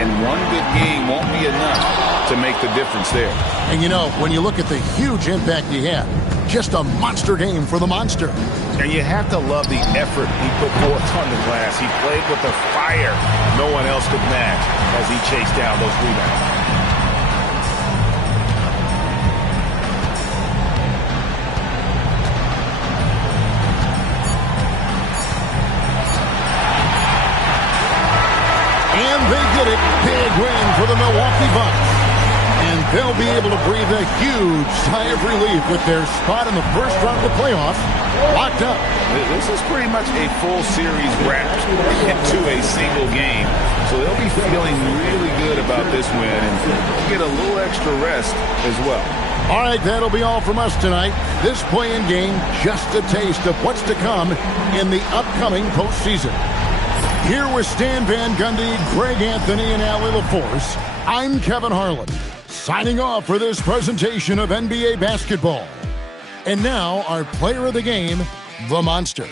And one good game won't be enough to make the difference there. And you know, when you look at the huge impact he had, just a monster game for the Monster. And you have to love the effort he put forth on the glass. He played with a fire no one else could match as he chased down those rebounds. And they did it. Big win for the Milwaukee Bucks. And they'll be able to breathe a huge sigh of relief with their spot in the first round of the playoffs locked up. This is pretty much a full series wrapped into a single game. So they'll be feeling really good about this win and get a little extra rest as well. All right, that'll be all from us tonight. This play-in game, just a taste of what's to come in the upcoming postseason. Here with Stan Van Gundy, Greg Anthony, and Allie LaForce, I'm Kevin Harlan, signing off for this presentation of NBA basketball. And now, our player of the game, the Monster.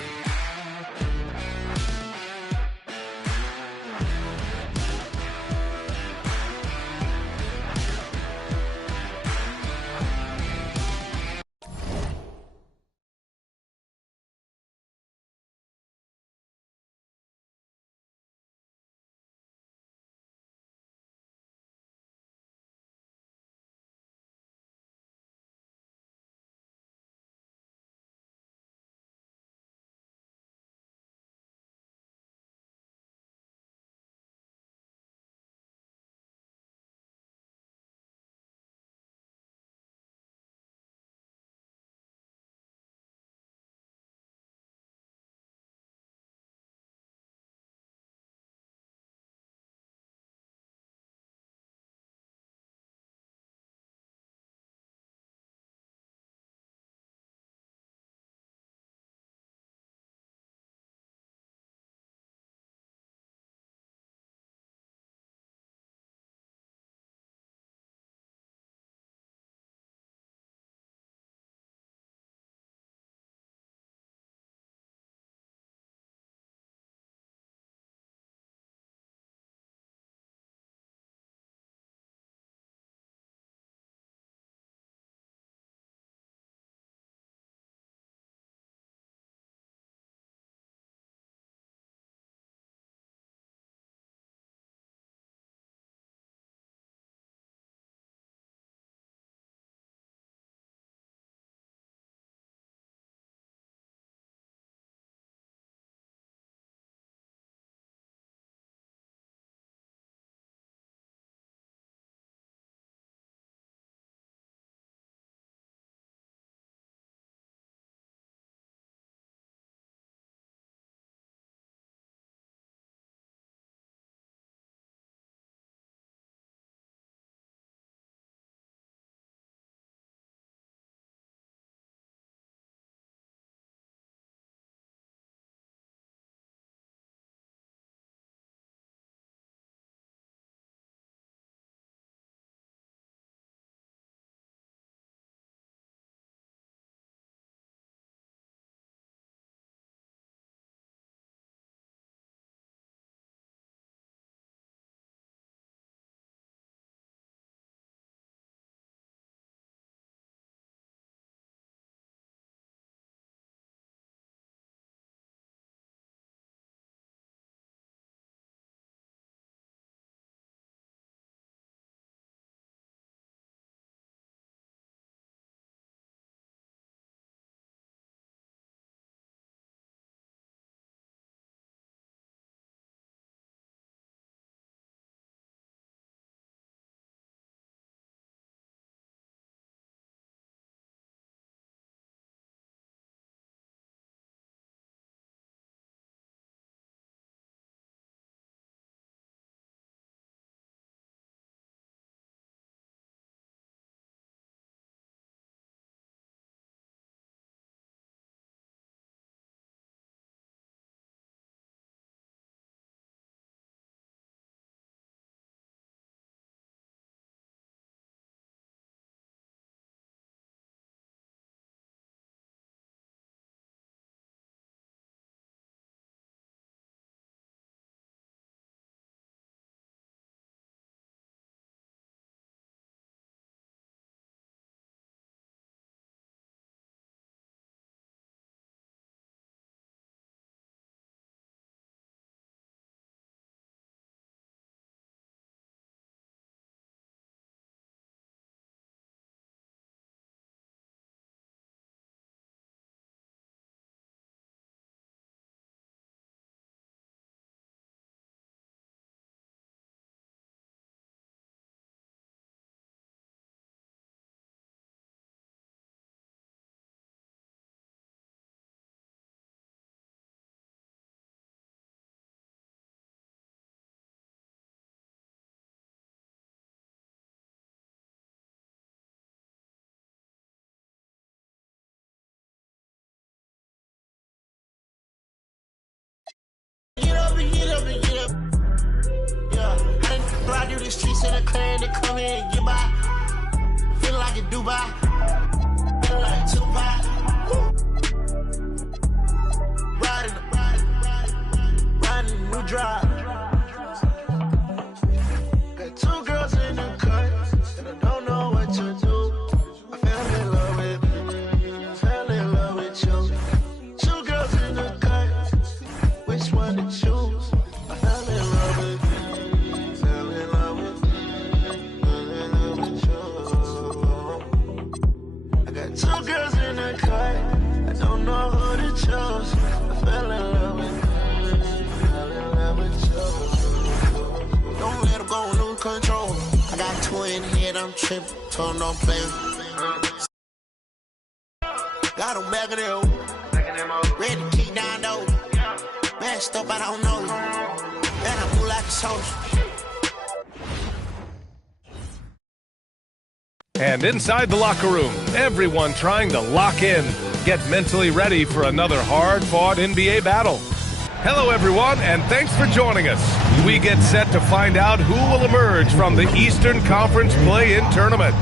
the streets of the clan to come in and get by. Feel like a Dubai. Feel like Tupac. Riding a new drive. Got two girls in the cut, and I don't know what to do. I fell in love with you. Two girls in the cut, which one to choose? I fell in love with you. Fell in love with you. I got two girls in the cut, I don't know who to choose. I fell in love with you. Fell in love with you. Don't let them go and lose control. I got two in head, I'm tripping, told no play. Got them back in there, ready to kick down though. Mashed up, I don't know you. And I move like a soldier. And inside the locker room, everyone trying to lock in, get mentally ready for another hard-fought NBA battle. Hello, everyone, and thanks for joining us. We get set to find out who will emerge from the Eastern Conference play-in tournament.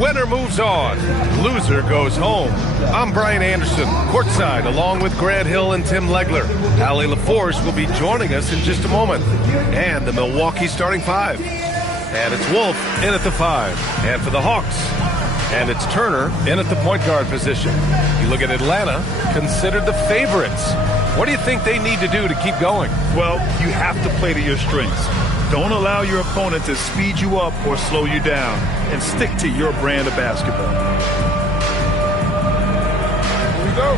Winner moves on. Loser goes home. I'm Brian Anderson, courtside, along with Grant Hill and Tim Legler. Allie LaForce will be joining us in just a moment. And the Milwaukee starting five. And it's Wolf in at the 5. And for the Hawks. And it's Turner in at the point guard position. You look at Atlanta, considered the favorites. What do you think they need to do to keep going? Well, you have to play to your strengths. Don't allow your opponent to speed you up or slow you down. And stick to your brand of basketball. Here we go.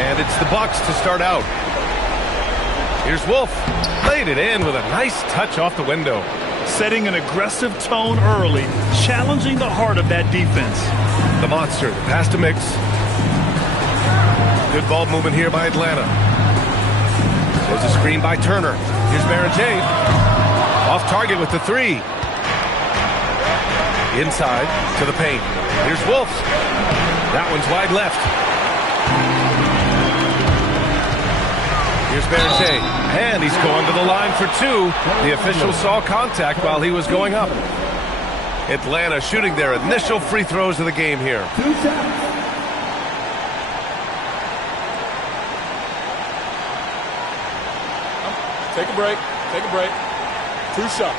And it's the Bucks to start out. Here's Wolf. Laid it in with a nice touch off the window. Setting an aggressive tone early, challenging the heart of that defense. The monster, pass to Mix. Good ball movement here by Atlanta. There's a screen by Turner. Here's Baron J. Off target with the 3. Inside to the paint. Here's Wolf. That one's wide left. Here's Baron J. And he's going to the line for 2. The official saw contact while he was going up. Atlanta shooting their initial free throws of the game here. 2 shots. Take a break. Take a break. 2 shots.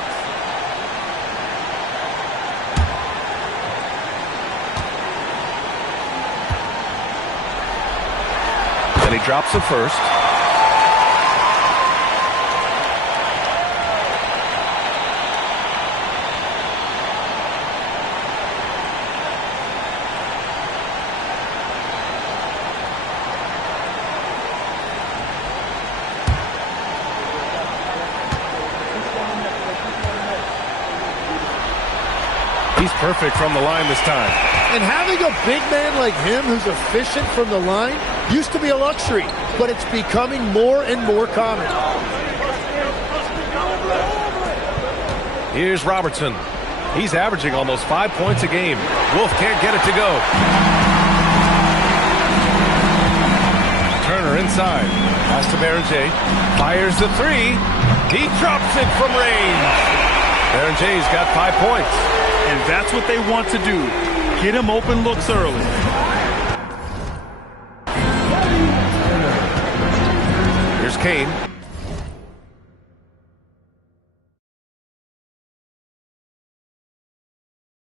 And he drops the first. He's perfect from the line this time. And having a big man like him who's efficient from the line used to be a luxury, but it's becoming more and more common. Here's Robertson. He's averaging almost 5 points a game. Wolf can't get it to go. Turner inside. Pass to Baron J. Fires the 3. He drops it from range. Baron J's got 5 points. And that's what they want to do. Get him open looks early. Here's Kane.